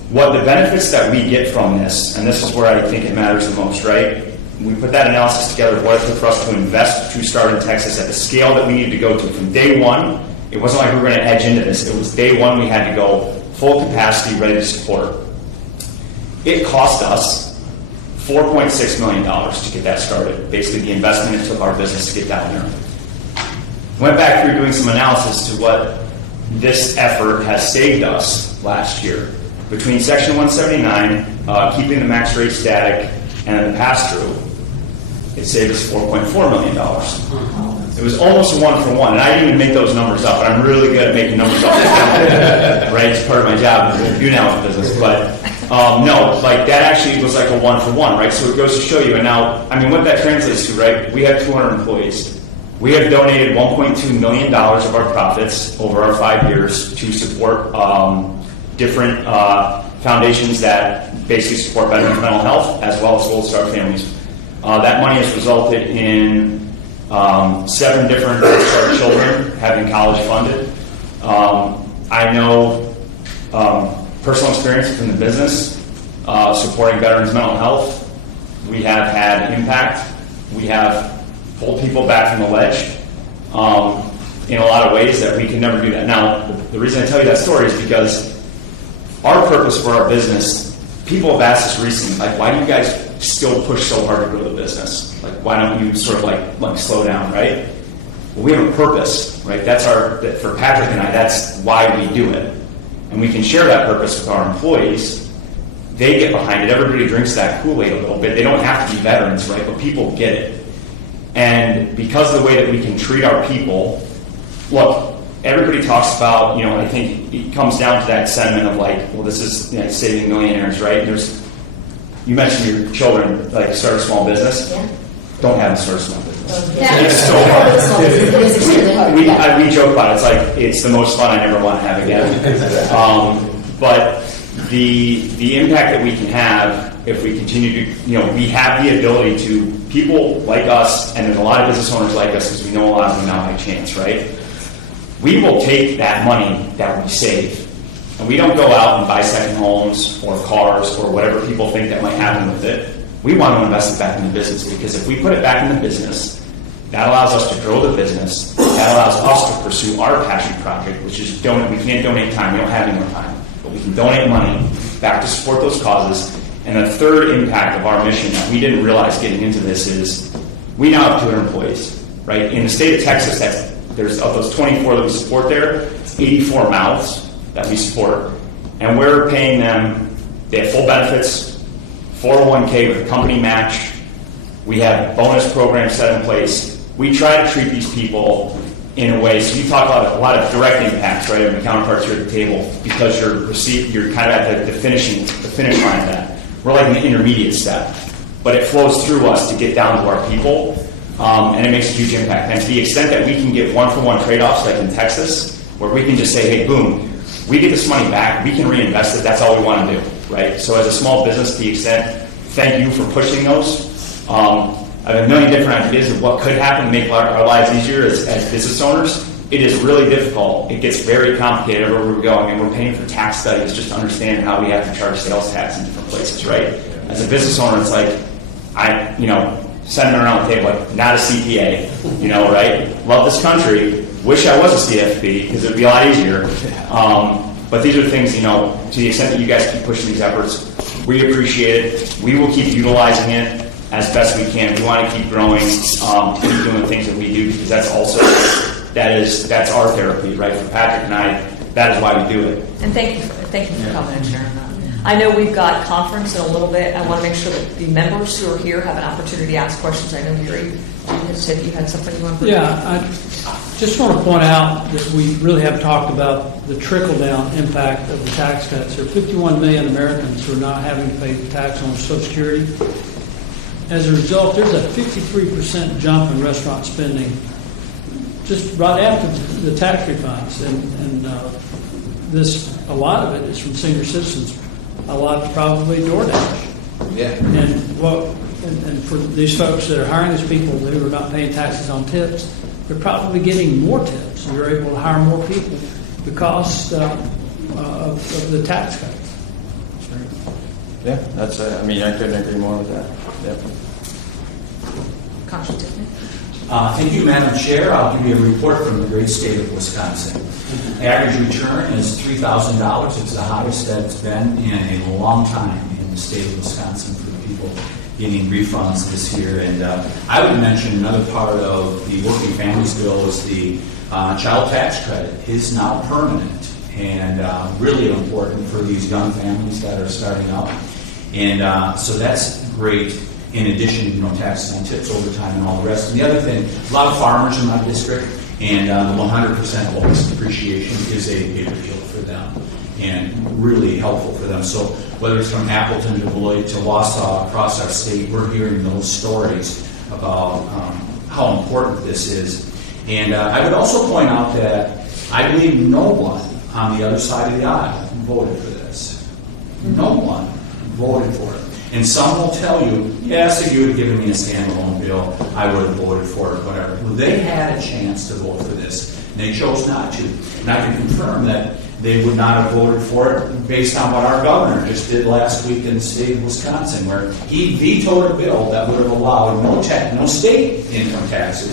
What the benefits that we get from this, and this is where I think it matters the most, right, we put that analysis together of what it took for us to invest to start in Texas at the scale that we needed to go to. From day one, it wasn't like we were going to edge into this. It was day one we had to go full capacity, ready to support. It cost us $4.6 million to get that started. Basically, the investment it took our business to get down there. Went back through doing some analysis to what this effort has saved us last year. Between Section 179, keeping the max rate static, and the pass-through, it saved us $4.4 million. It was almost a one-for-one, and I didn't even make those numbers up, but I'm really good at making numbers up. Right? It's part of my job to do now with business. But no, like that actually was like a one-for-one, right? So it goes to show you, and now, I mean, what that translates to, right? We have 200 employees. We have donated $1.2 million of our profits over our 5 years to support different foundations that basically support veterans' mental health as well as Gold Star families. That money has resulted in 7 different Gold Star children having college funded. I know personal experience within the business supporting veterans' mental health. We have had impact. We have pulled people back from the ledge in a lot of ways that we can never do that. Now, the reason I tell you that story is because our purpose for our business, people have asked us recently, like, why do you guys still push so hard to grow the business? Like, why don't you sort of like slow down, right? Well, we have a purpose, right? For Patrick and I, that's why we do it. And we can share that purpose with our employees. They get behind it. Everybody drinks that Kool-Aid a little bit. They don't have to be veterans, right? But people get it. And because of the way that we can treat our people, look, everybody talks about, I think it comes down to that sentiment of like, well, this is saving millionaires, right? You mentioned your children, like, start a small business. Yeah. Don't have them start a small business. Yeah. It's so hard. It's extremely hard. We joke about it. It's like, it's the most fun I never want to have again. But the impact that we can have if we continue to, we have the ability to, people like us, and there's a lot of business owners like us, because we know a lot of them now by chance, right? We will take that money that we save, and we don't go out and buy second homes or cars or whatever people think that might happen with it. We want to invest it back in the business, because if we put it back in the business, That allows us to grow the business. That allows us to pursue our passion project, which is donate. We can't donate time. We don't have any more time. But we can donate money back to support those causes. And the third impact of our mission that we didn't realize getting into this is we now have 200 employees, right? In the state of Texas, there's of those 24 that we support there, it's 84 mouths that we support. And we're paying them, they have full benefits, 401k with a company match. We have bonus programs set in place. We try to treat these people in a way, so you talk about a lot of direct impacts, right, of the counterparts here at the table, because you're kind of at the finish line of that. We're like an intermediate step, but it flows through us to get down to our people, and it makes a huge impact. And to the extent that we can get one-for-one trade-offs like in Texas, where we can just say, hey, boom, we get this money back, we can reinvest it, that's all we want to do, right? So as a small business, to the extent, thank you for pushing those. I have a million different ideas of what could happen to make our lives easier as business owners. It is really difficult. It gets very complicated everywhere we go. I mean, we're paying for tax studies just to understand how we have to charge sales tax in different places, right? As a business owner, it's like, sending around the table, like, not a CPA, right? Love this country. Wish I was a CFP because it would be a lot easier. But these are things, to the extent that you guys keep pushing these efforts, we appreciate it. We will keep utilizing it as best we can. We want to keep growing, keep doing the things that we do, because that's our therapy, right? For Patrick and I, that is why we do it. And thank you for coming and sharing that. I know we've got conference in a little bit. I want to make sure that the members who are here have an opportunity to ask questions. I know you said you had something you wanted to I just want to point out that we really have talked about the trickle-down impact of the tax cuts. There are 51 million Americans who are not having to pay tax on Social Security. As a result, there's a 53% jump in restaurant spending just right after the tax refunds, and a lot of it is from senior citizens. A lot is probably DoorDash. Yeah. And for these folks that are hiring these people who are not paying taxes on tips, they're probably getting more tips. You're able to hire more people because of the tax cuts. Yeah, that's it. I mean, I couldn't agree more with that. Yep. Thank you, Madam Chair. I'll give you a report from the great state of Wisconsin. Average return is $3,000. It's the highest that it's been in a long time in the state of Wisconsin for people getting refunds this year. And I would mention another part of the Working Families Bill is the child tax credit is now permanent and really important for these young families that are starting up. And so that's great. In addition, taxes on tips, overtime, and all the rest. And the other thing, a lot of farmers in my district, and the 100% bonus depreciation is a big deal for them and really helpful for them. So whether it's from Appleton to Beloit to Wausau across our state, we're hearing those stories about how important this is. And I would also point out that I believe no one on the other side of the aisle voted for this. No one voted for it. And some will tell you, yes, if you had given me a standalone bill, I would have voted for it, whatever. Well, they had a chance to vote for this, and they chose not to. And I can confirm that they would not have voted for it based on what our governor just did last week in the state of Wisconsin, where he vetoed a bill that would have allowed no state income taxes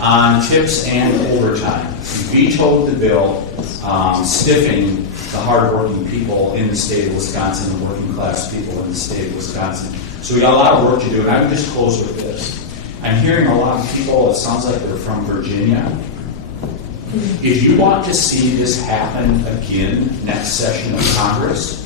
on tips and overtime. He vetoed the bill, stiffing the hardworking people in the state of Wisconsin, the working class people in the state of Wisconsin. So we got a lot of work to do, and I would just close with this. I'm hearing a lot of people, it sounds like they're from Virginia. If you want to see this happen again next session of Congress,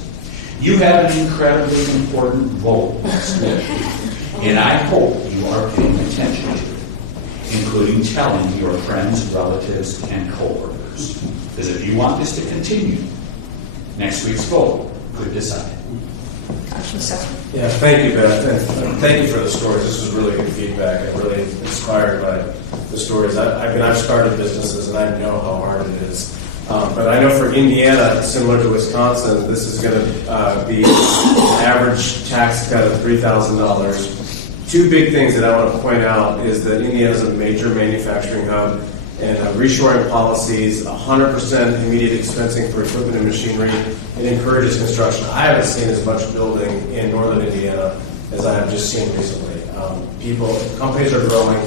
you have an incredibly important vote next week. And I hope you are paying attention to it, including telling your friends, relatives, and coworkers. Because if you want this to continue, next week's vote could decide. Yeah, thank you, Beth. And thank you for the stories. This was really good feedback. I'm really inspired by the stories. I've started businesses, and I know how hard it is. But I know for Indiana, similar to Wisconsin, this is going to be an average tax cut of $3,000. Two big things that I want to point out is that Indiana is a major manufacturing hub, and reshoring policies, 100% immediate expensing for equipment and machinery, and encourages construction. I haven't seen as much building in northern Indiana as I have just seen recently. Companies are growing,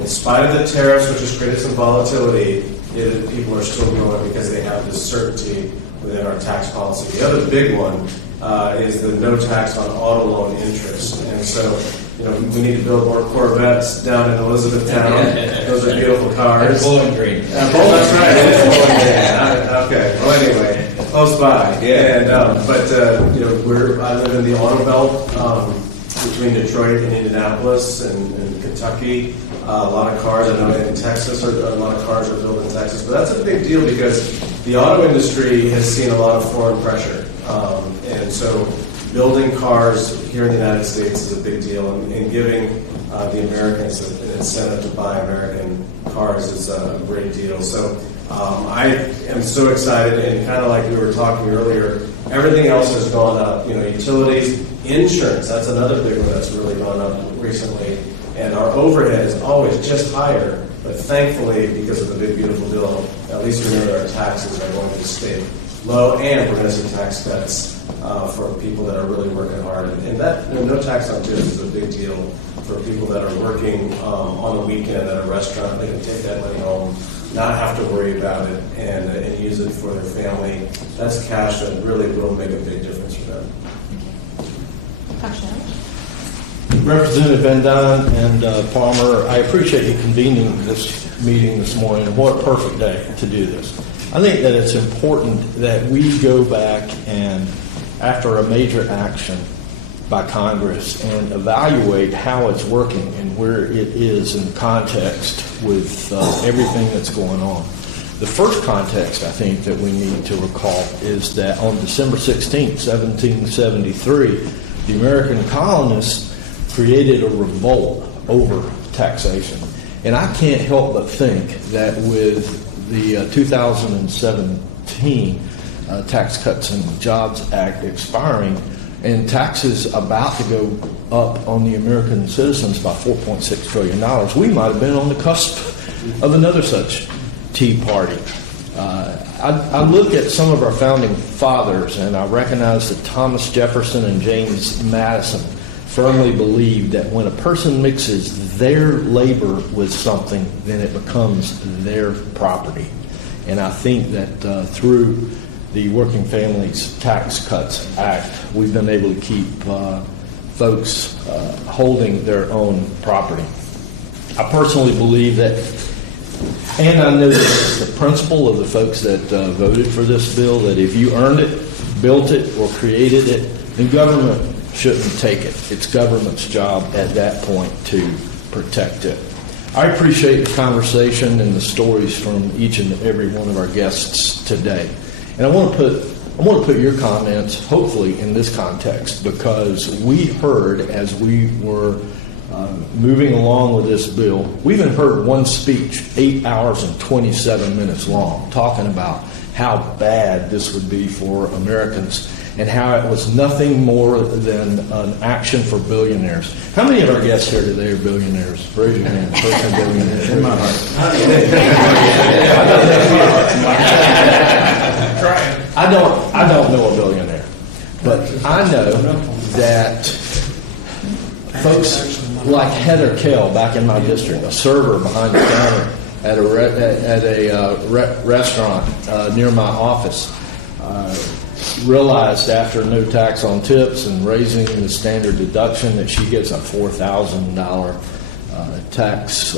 In spite of the tariffs, which has created some volatility, people are still growing because they have this certainty within our tax policy. The other big one is the no tax on auto loan interest. And so, we need to build more Corvettes down in Elizabethtown. Those are beautiful cars. Bowling Green. That's right. It is Bowling Green. Okay. Well, anyway, close by. Yeah. And I live in the Auto Belt between Detroit and Indianapolis and Kentucky. A lot of cars. I know in Texas, a lot of cars are built in Texas. But that's a big deal because the auto industry has seen a lot of foreign pressure, and so building cars here in the United States is a big deal, and giving the Americans an incentive to buy American cars is a great deal. So I am so excited, and kind of like we were talking earlier, everything else has gone up. Utilities, insurance, that's another big one that's really gone up recently, and our overhead is always just higher. But thankfully, because of the big beautiful bill, at least we know that our taxes are going to stay low, and we're going to see tax cuts for people that are really working hard. And that no tax on tips is a big deal for people that are working on the weekend at a restaurant. They can take that money home, not have to worry about it, and use it for their family. That's cash that really will make a big difference for them. Representative Van Dyne and Palmer, I appreciate you convening this meeting this morning. What a perfect day to do this. I think that it's important that we go back and, after a major action by Congress, and evaluate how it's working and where it is in context with everything that's going on. The first context I think that we need to recall is that on December 16th, 1773, the American colonists created a revolt over taxation. And I can't help but think that with the 2017 Tax Cuts and Jobs Act expiring and taxes about to go up on the American citizens by $4.6 trillion, we might have been on the cusp of another such Tea Party. I look at some of our founding fathers and I recognize that Thomas Jefferson and James Madison firmly believed that when a person mixes their labor with something, then it becomes their property. And I think that through the Working Families Tax Cuts Act, we've been able to keep folks holding their own property. I personally believe that, and I know that it's the principle of the folks that voted for this bill, that if you earned it, built it, or created it, then government shouldn't take it. It's government's job at that point to protect it. I appreciate the conversation and the stories from each and every one of our guests today. And I want to put your comments, hopefully, in this context, because we heard as we were moving along with this bill, we even heard one speech 8 hours and 27 minutes long, talking about how bad this would be for Americans and how it was nothing more than an action for billionaires. How many of our guests here today are billionaires? Raise your hand. Person billionaire. In my heart. I don't know a billionaire, but I know that folks like Heather Kell back in my district, a server behind the counter at a restaurant near my office, realized after no tax on tips and raising the standard deduction that she gets a $4,000 tax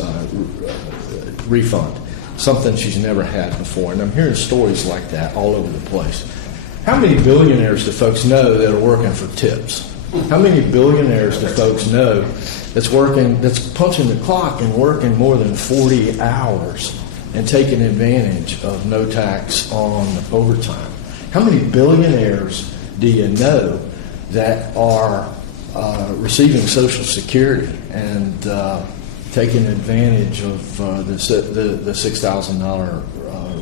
refund, something she's never had before. And I'm hearing stories like that all over the place. How many billionaires do folks know that are working for tips? How many billionaires do folks know that's punching the clock and working more than 40 hours and taking advantage of no tax on overtime? How many billionaires do you know that are receiving Social Security and taking advantage of the $6,000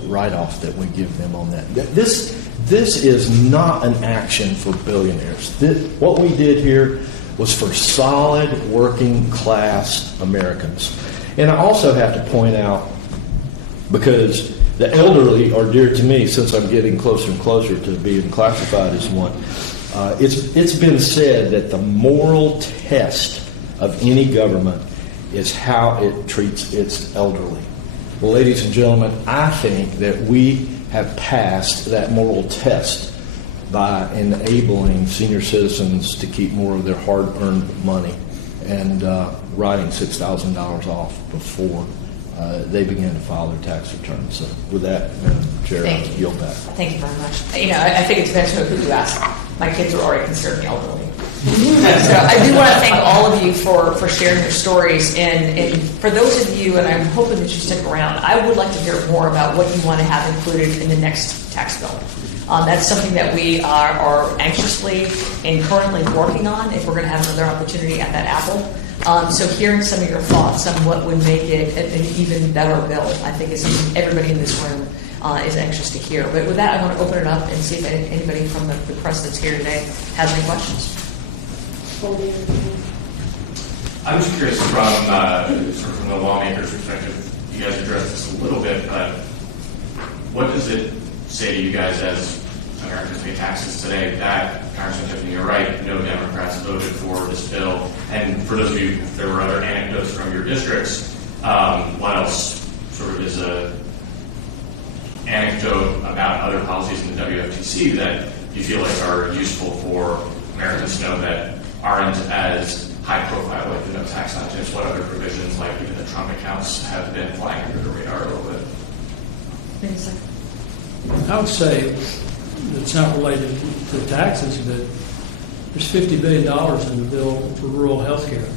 write-off that we give them on that? This is not an action for billionaires. What we did here was for solid working class Americans. And I also have to point out, because the elderly are dear to me since I'm getting closer and closer to being classified as one, it's been said that the moral test of any government is how it treats its elderly. Well, ladies and gentlemen, I think that we have passed that moral test by enabling senior citizens to keep more of their hard-earned money and writing $6,000 off before they begin to file their tax returns. So with that, Madam Chair, I yield back. Thank you very much. I think it's best to know who you ask. My kids are already considered elderly. So I do want to thank all of you for sharing your stories. And for those of you, and I'm hoping that you stick around, I would like to hear more about what you want to have included in the next tax bill. That's something that we are anxiously and currently working on if we're going to have another opportunity at that apple. So hearing some of your thoughts on what would make it an even better bill, I think is something everybody in this room is anxious to hear. But with that, I want to open it up and see if anybody from the press that's here today has any questions. I'm just curious from the lawmaker's perspective, you guys addressed this a little bit, but what does it say to you guys as Americans pay taxes today that, Congressman Tiffany, you're right, no Democrats voted for this bill? And for those of you, if there were other anecdotes from your districts, what else sort of is a anecdote about other policies in the WFTC that you feel like are useful for Americans to know that aren't as high profile, like the no tax on tips? What other provisions, like even the Trump accounts, have been flying under the radar a little bit? I would say it's not related to taxes, but there's $50 billion in the bill for rural health care.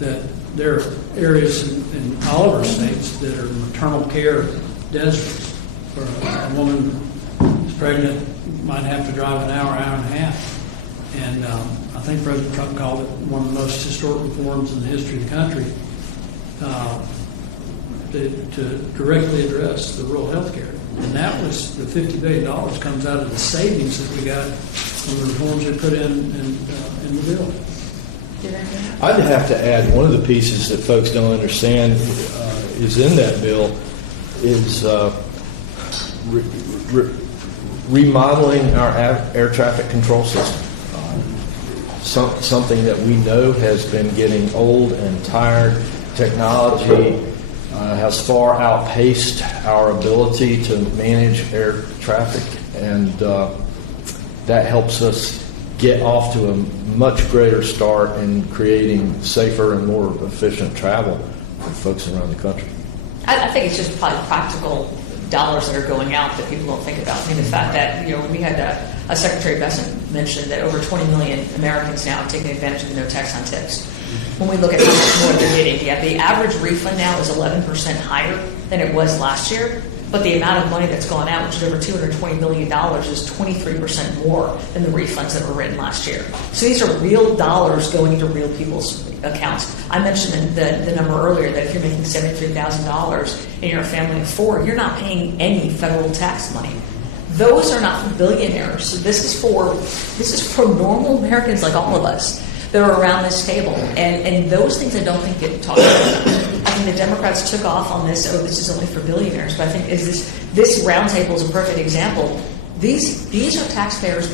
That there are areas in all of our states that are maternal care deserts, where a woman who's pregnant might have to drive an hour and a half. And I think President Trump called it one of the most historic reforms in the history of the country to directly address the rural health care. And that was the $50 billion comes out of the savings that we got from the reforms they put in the bill. I'd have to add one of the pieces that folks don't understand is in that bill is remodeling our air traffic control system. Something that we know has been getting old and tired. Technology has far outpaced our ability to manage air traffic, and that helps us get off to a much greater start in creating safer and more efficient travel for folks around the country. I think it's just probably practical dollars that are going out that people don't think about. I mean, the fact that, we had a Secretary Besant mention that over 20 million Americans now have taken advantage of the no tax on tips. When we look at how much more they're getting, the average refund now is 11% higher than it was last year, but the amount of money that's gone out, which is over $220 billion, is 23% more than the refunds that were written last year. So these are real dollars going into real people's accounts. I mentioned the number earlier that if you're making $73,000 and you're a family of four, you're not paying any federal tax money. Those are not for billionaires. So this is for normal Americans like all of us that are around this table. And those things I don't think get talked about. I think the Democrats took off on this, this is only for billionaires, but I think this roundtable is a perfect example. These are taxpayers,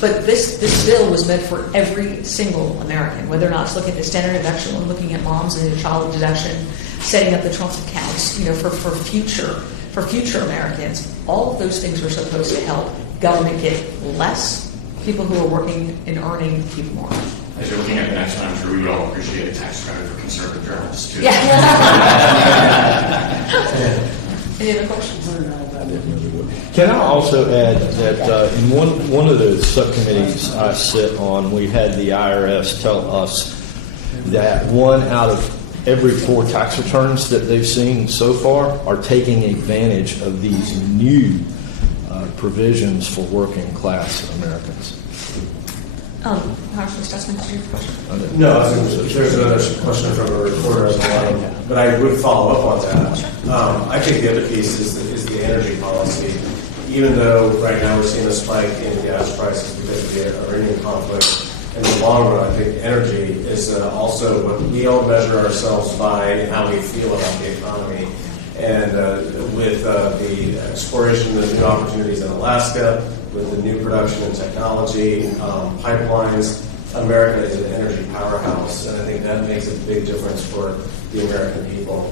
but this bill was meant for every single American, whether or not it's looking at the standard deduction or looking at moms and the child deduction, setting up the Trump accounts, for future Americans. All of those things are supposed to help government get less, people who are working and earning keep more. As you're looking at the next one, I'm sure we would all appreciate a tax credit for conservative journalists, too. Yeah. Any other questions? Can I also add that in one of the subcommittees I sit on, we had the IRS tell us that 1 out of every 4 tax returns that they've seen so far are taking advantage of these new provisions for working class Americans. Congressman Stutzman, did you have a question? No, there's another question from a reporter on the line, but I would follow up on that. I think the other piece is the energy policy. Even though right now we're seeing a spike in gas prices because of the Iranian conflict, in the long run, I think energy is also what we all measure ourselves by and how we feel about the economy. And with the exploration of the new opportunities in Alaska, with the new production and technology, pipelines, America is an energy powerhouse, and I think that makes a big difference for the American people.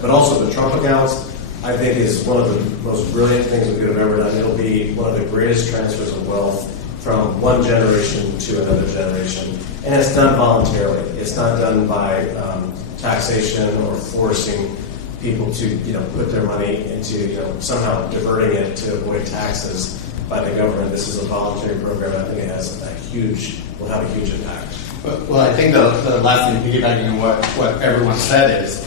But also the Trump accounts, I think, is one of the most brilliant things we could have ever done. It'll be one of the greatest transfers of wealth from one generation to another generation. And it's done voluntarily. It's not done by taxation or forcing people to, put their money into, somehow diverting it to avoid taxes by the government. This is a voluntary program. I think it has will have a huge impact. Well, I think the last thing, piggybacking on what everyone said, is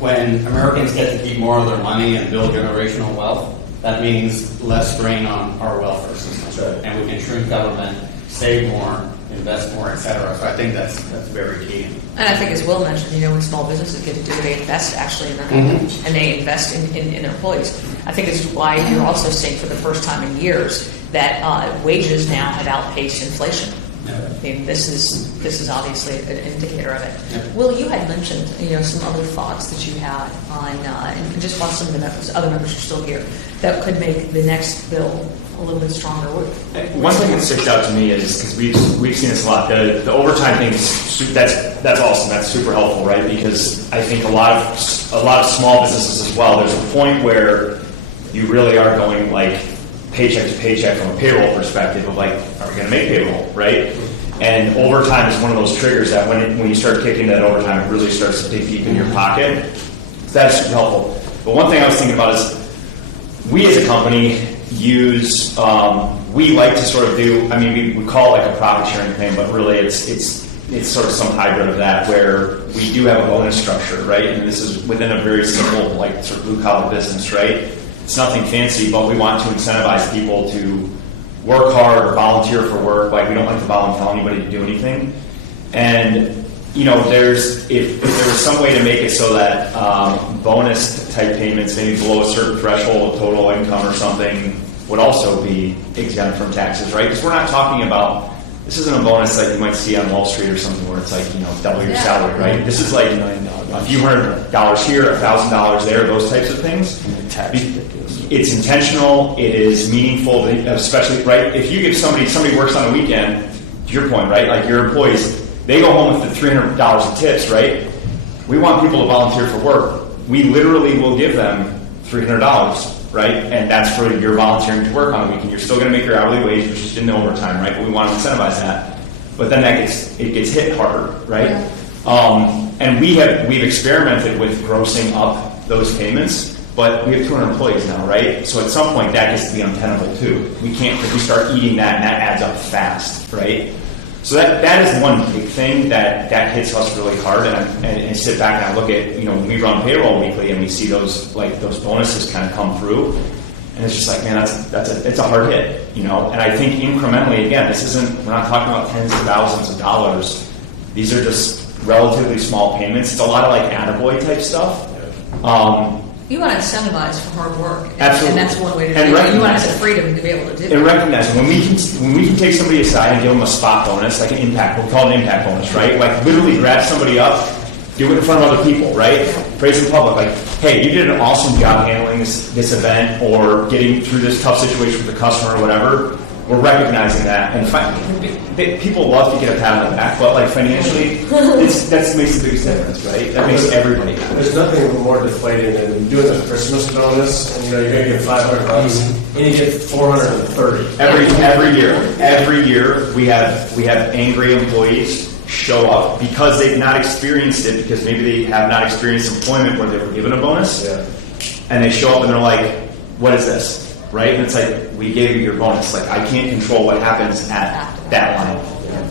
when Americans get to keep more of their money and build generational wealth, that means less strain on our welfare systems. Right. And we can shrink government, save more, invest more, et cetera. So I think that's very key. And I think, as Will mentioned, when small businesses get to do it, they invest actually in their company, and they invest in their employees. I think this is why you're also seeing for the first time in years that wages now have outpaced inflation. I mean, this is obviously an indicator of it. Yeah. Will, you had mentioned some other thoughts that you had on, and just while some of the other members are still here, that could make the next bill a little bit stronger. One thing that sticks out to me is, because we've seen this a lot, the overtime thing is that's awesome. That's super helpful, right? Because I think a lot of small businesses as well, there's a point where you really are going like paycheck to paycheck from a payroll perspective of like, are we going to make payroll, right? And overtime is one of those triggers that when you start kicking that overtime, it really starts to dig deep in your pocket. So that's super helpful. But one thing I was thinking about is we as a company use, we like to sort of do, we call it like a profit sharing thing, but really it's sort of some hybrid of that where we do have a bonus structure, right? And this is within a very simple, like sort of blue collar business, right? It's nothing fancy, but we want to incentivize people to work hard, volunteer for work. Like, we don't like to volunteer anybody to do anything. And, if there was some way to make it so that bonus type payments, maybe below a certain threshold of total income or something, would also be exempt from taxes, right? Because we're not talking about, this isn't a bonus like you might see on Wall Street or something where it's like, double your salary, right? This is like a few $100 here, $1,000 there, those types of things. It's intentional, it is meaningful, especially, right? If you give somebody works on a weekend, to your point, right? Like your employees, they go home with the $300 in tips, right? We want people to volunteer for work. We literally will give them $300, right? And that's for your volunteering to work on a weekend. You're still going to make your hourly wage, which is in the overtime, right? But we want to incentivize that. But then it gets hit harder, right? Yeah. And we've experimented with grossing up those payments. But we have 200 employees now, right? So at some point that gets to be untenable too. We can't, if we start eating that, and that adds up fast, right? So that is one big thing that hits us really hard. And sit back and I look at, when we run payroll weekly and we see those bonuses kind of come through, and it's just like, man, it's a hard hit, And I think incrementally, again, we're not talking about tens of thousands of dollars. These are just relatively small payments. It's a lot of like attaboy type stuff. You want to incentivize for hard work. Absolutely. And that's one way to do it. You want to have the freedom to be able to do it. And recognize when we can take somebody aside and give them a spot bonus, like an impact, we'll call it an impact bonus, right? Like literally grab somebody up, do it in front of other people, right? Praise in public, like, hey, you did an awesome job handling this event or getting through this tough situation with the customer or whatever. We're recognizing that, and people love to get a pat on the back, but like financially, that makes the biggest difference, right? That makes everybody happy. There's nothing more deflating than doing the Christmas bonus, and you're going to get $500, and you get $430 every year. We have angry employees show up because they've not experienced it, because maybe they have not experienced employment where they were given a bonus, and they show up and they're like, "What is this?" Right? And it's like, we gave you your bonus. Like, I can't control what happens at that line.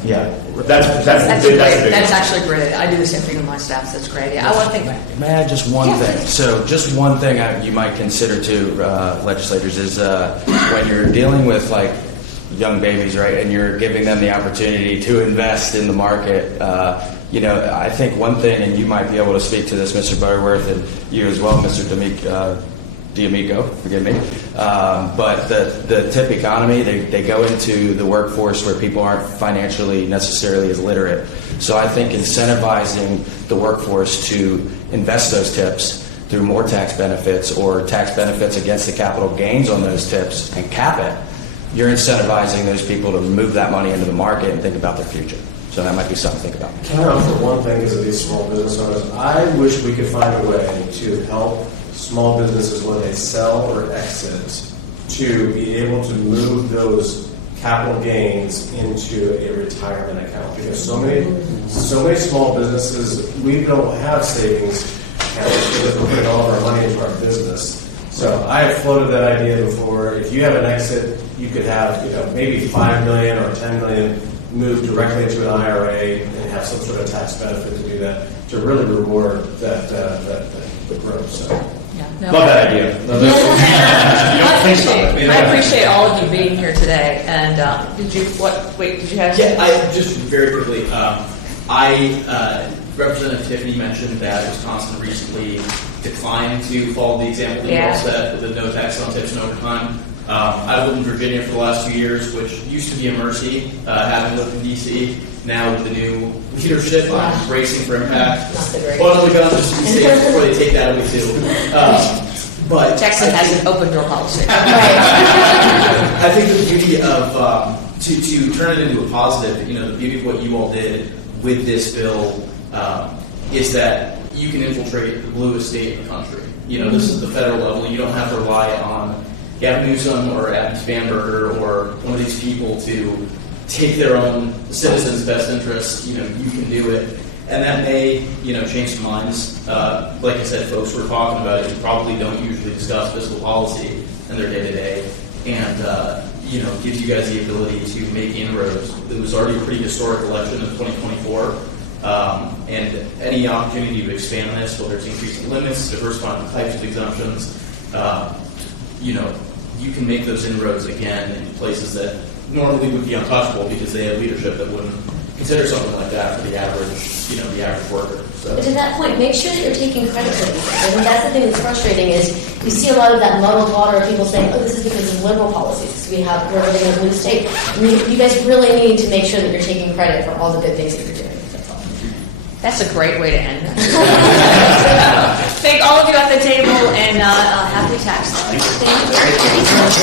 Yeah. That's actually great. I do the same thing with my staff. That's great. Yeah, I want to think. May I just one thing? So just one thing you might consider too, legislators, is when you're dealing with like young babies, right, and you're giving them the opportunity to invest in the market. I think one thing, and you might be able to speak to this, Mr. Butterworth, and you as well, Mr. D'Amico, forgive me. But the tip economy, they go into the workforce where people aren't financially necessarily as literate. So I think incentivizing the workforce to invest those tips through more tax benefits or tax benefits against the capital gains on those tips and cap it you're incentivizing those people to move that money into the market and think about their future. So that might be something to think about. Can I offer one thing because of these small business owners? I wish we could find a way to help small businesses when they sell or exit to be able to move those capital gains into a retirement account. Because so many small businesses, we don't have savings accounts because we're putting all of our money into our business. So I have floated that idea before. If you have an exit, you could have maybe $5 million or $10 million moved directly into an IRA and have some sort of tax benefit to do that to really reward that the growth. So. No. Love that idea. I appreciate all of you being here today. And did you have? Yeah, just very quickly. Representative Tiffany mentioned that Wisconsin recently declined to follow the example that you all set with the no tax on tips and overtime. I've lived in Virginia for the last 2 years, which used to be a mercy, having lived in D.C. Now with the new leadership, I'm bracing for impact. One of the guns just to be safe before they take that away too. But Texas has an open door policy. I think the beauty of to turn it into a positive, the beauty of what you all did with this bill is that you can infiltrate the bluest state in the country. This is the federal level. You don't have to rely on Gavin Newsom or Adam Spanberger or one of these people to take their own citizens' best interests. You can do it. And that may, change some minds. Like I said, folks who are talking about it who probably don't usually discuss fiscal policy in their day-to-day. And, gives you guys the ability to make inroads. It was already a pretty historic election in 2024. And any opportunity to expand on this, whether it's increasing limits, diversifying the types of exemptions, you can make those inroads again in places that normally would be untouchable because they have leadership that wouldn't consider something like that for the average worker. So. But to that point, make sure that you're taking credit for these things. I think that's the thing that's frustrating is you see a lot of that muddled water of people saying, oh, this is because of liberal policies, because we're living in a blue state. I mean, you guys really need to make sure that you're taking credit for all the good things that you're doing. That's a great way to end that. Thank all of you at the table and happy tax time. Thank you very much.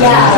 Yeah.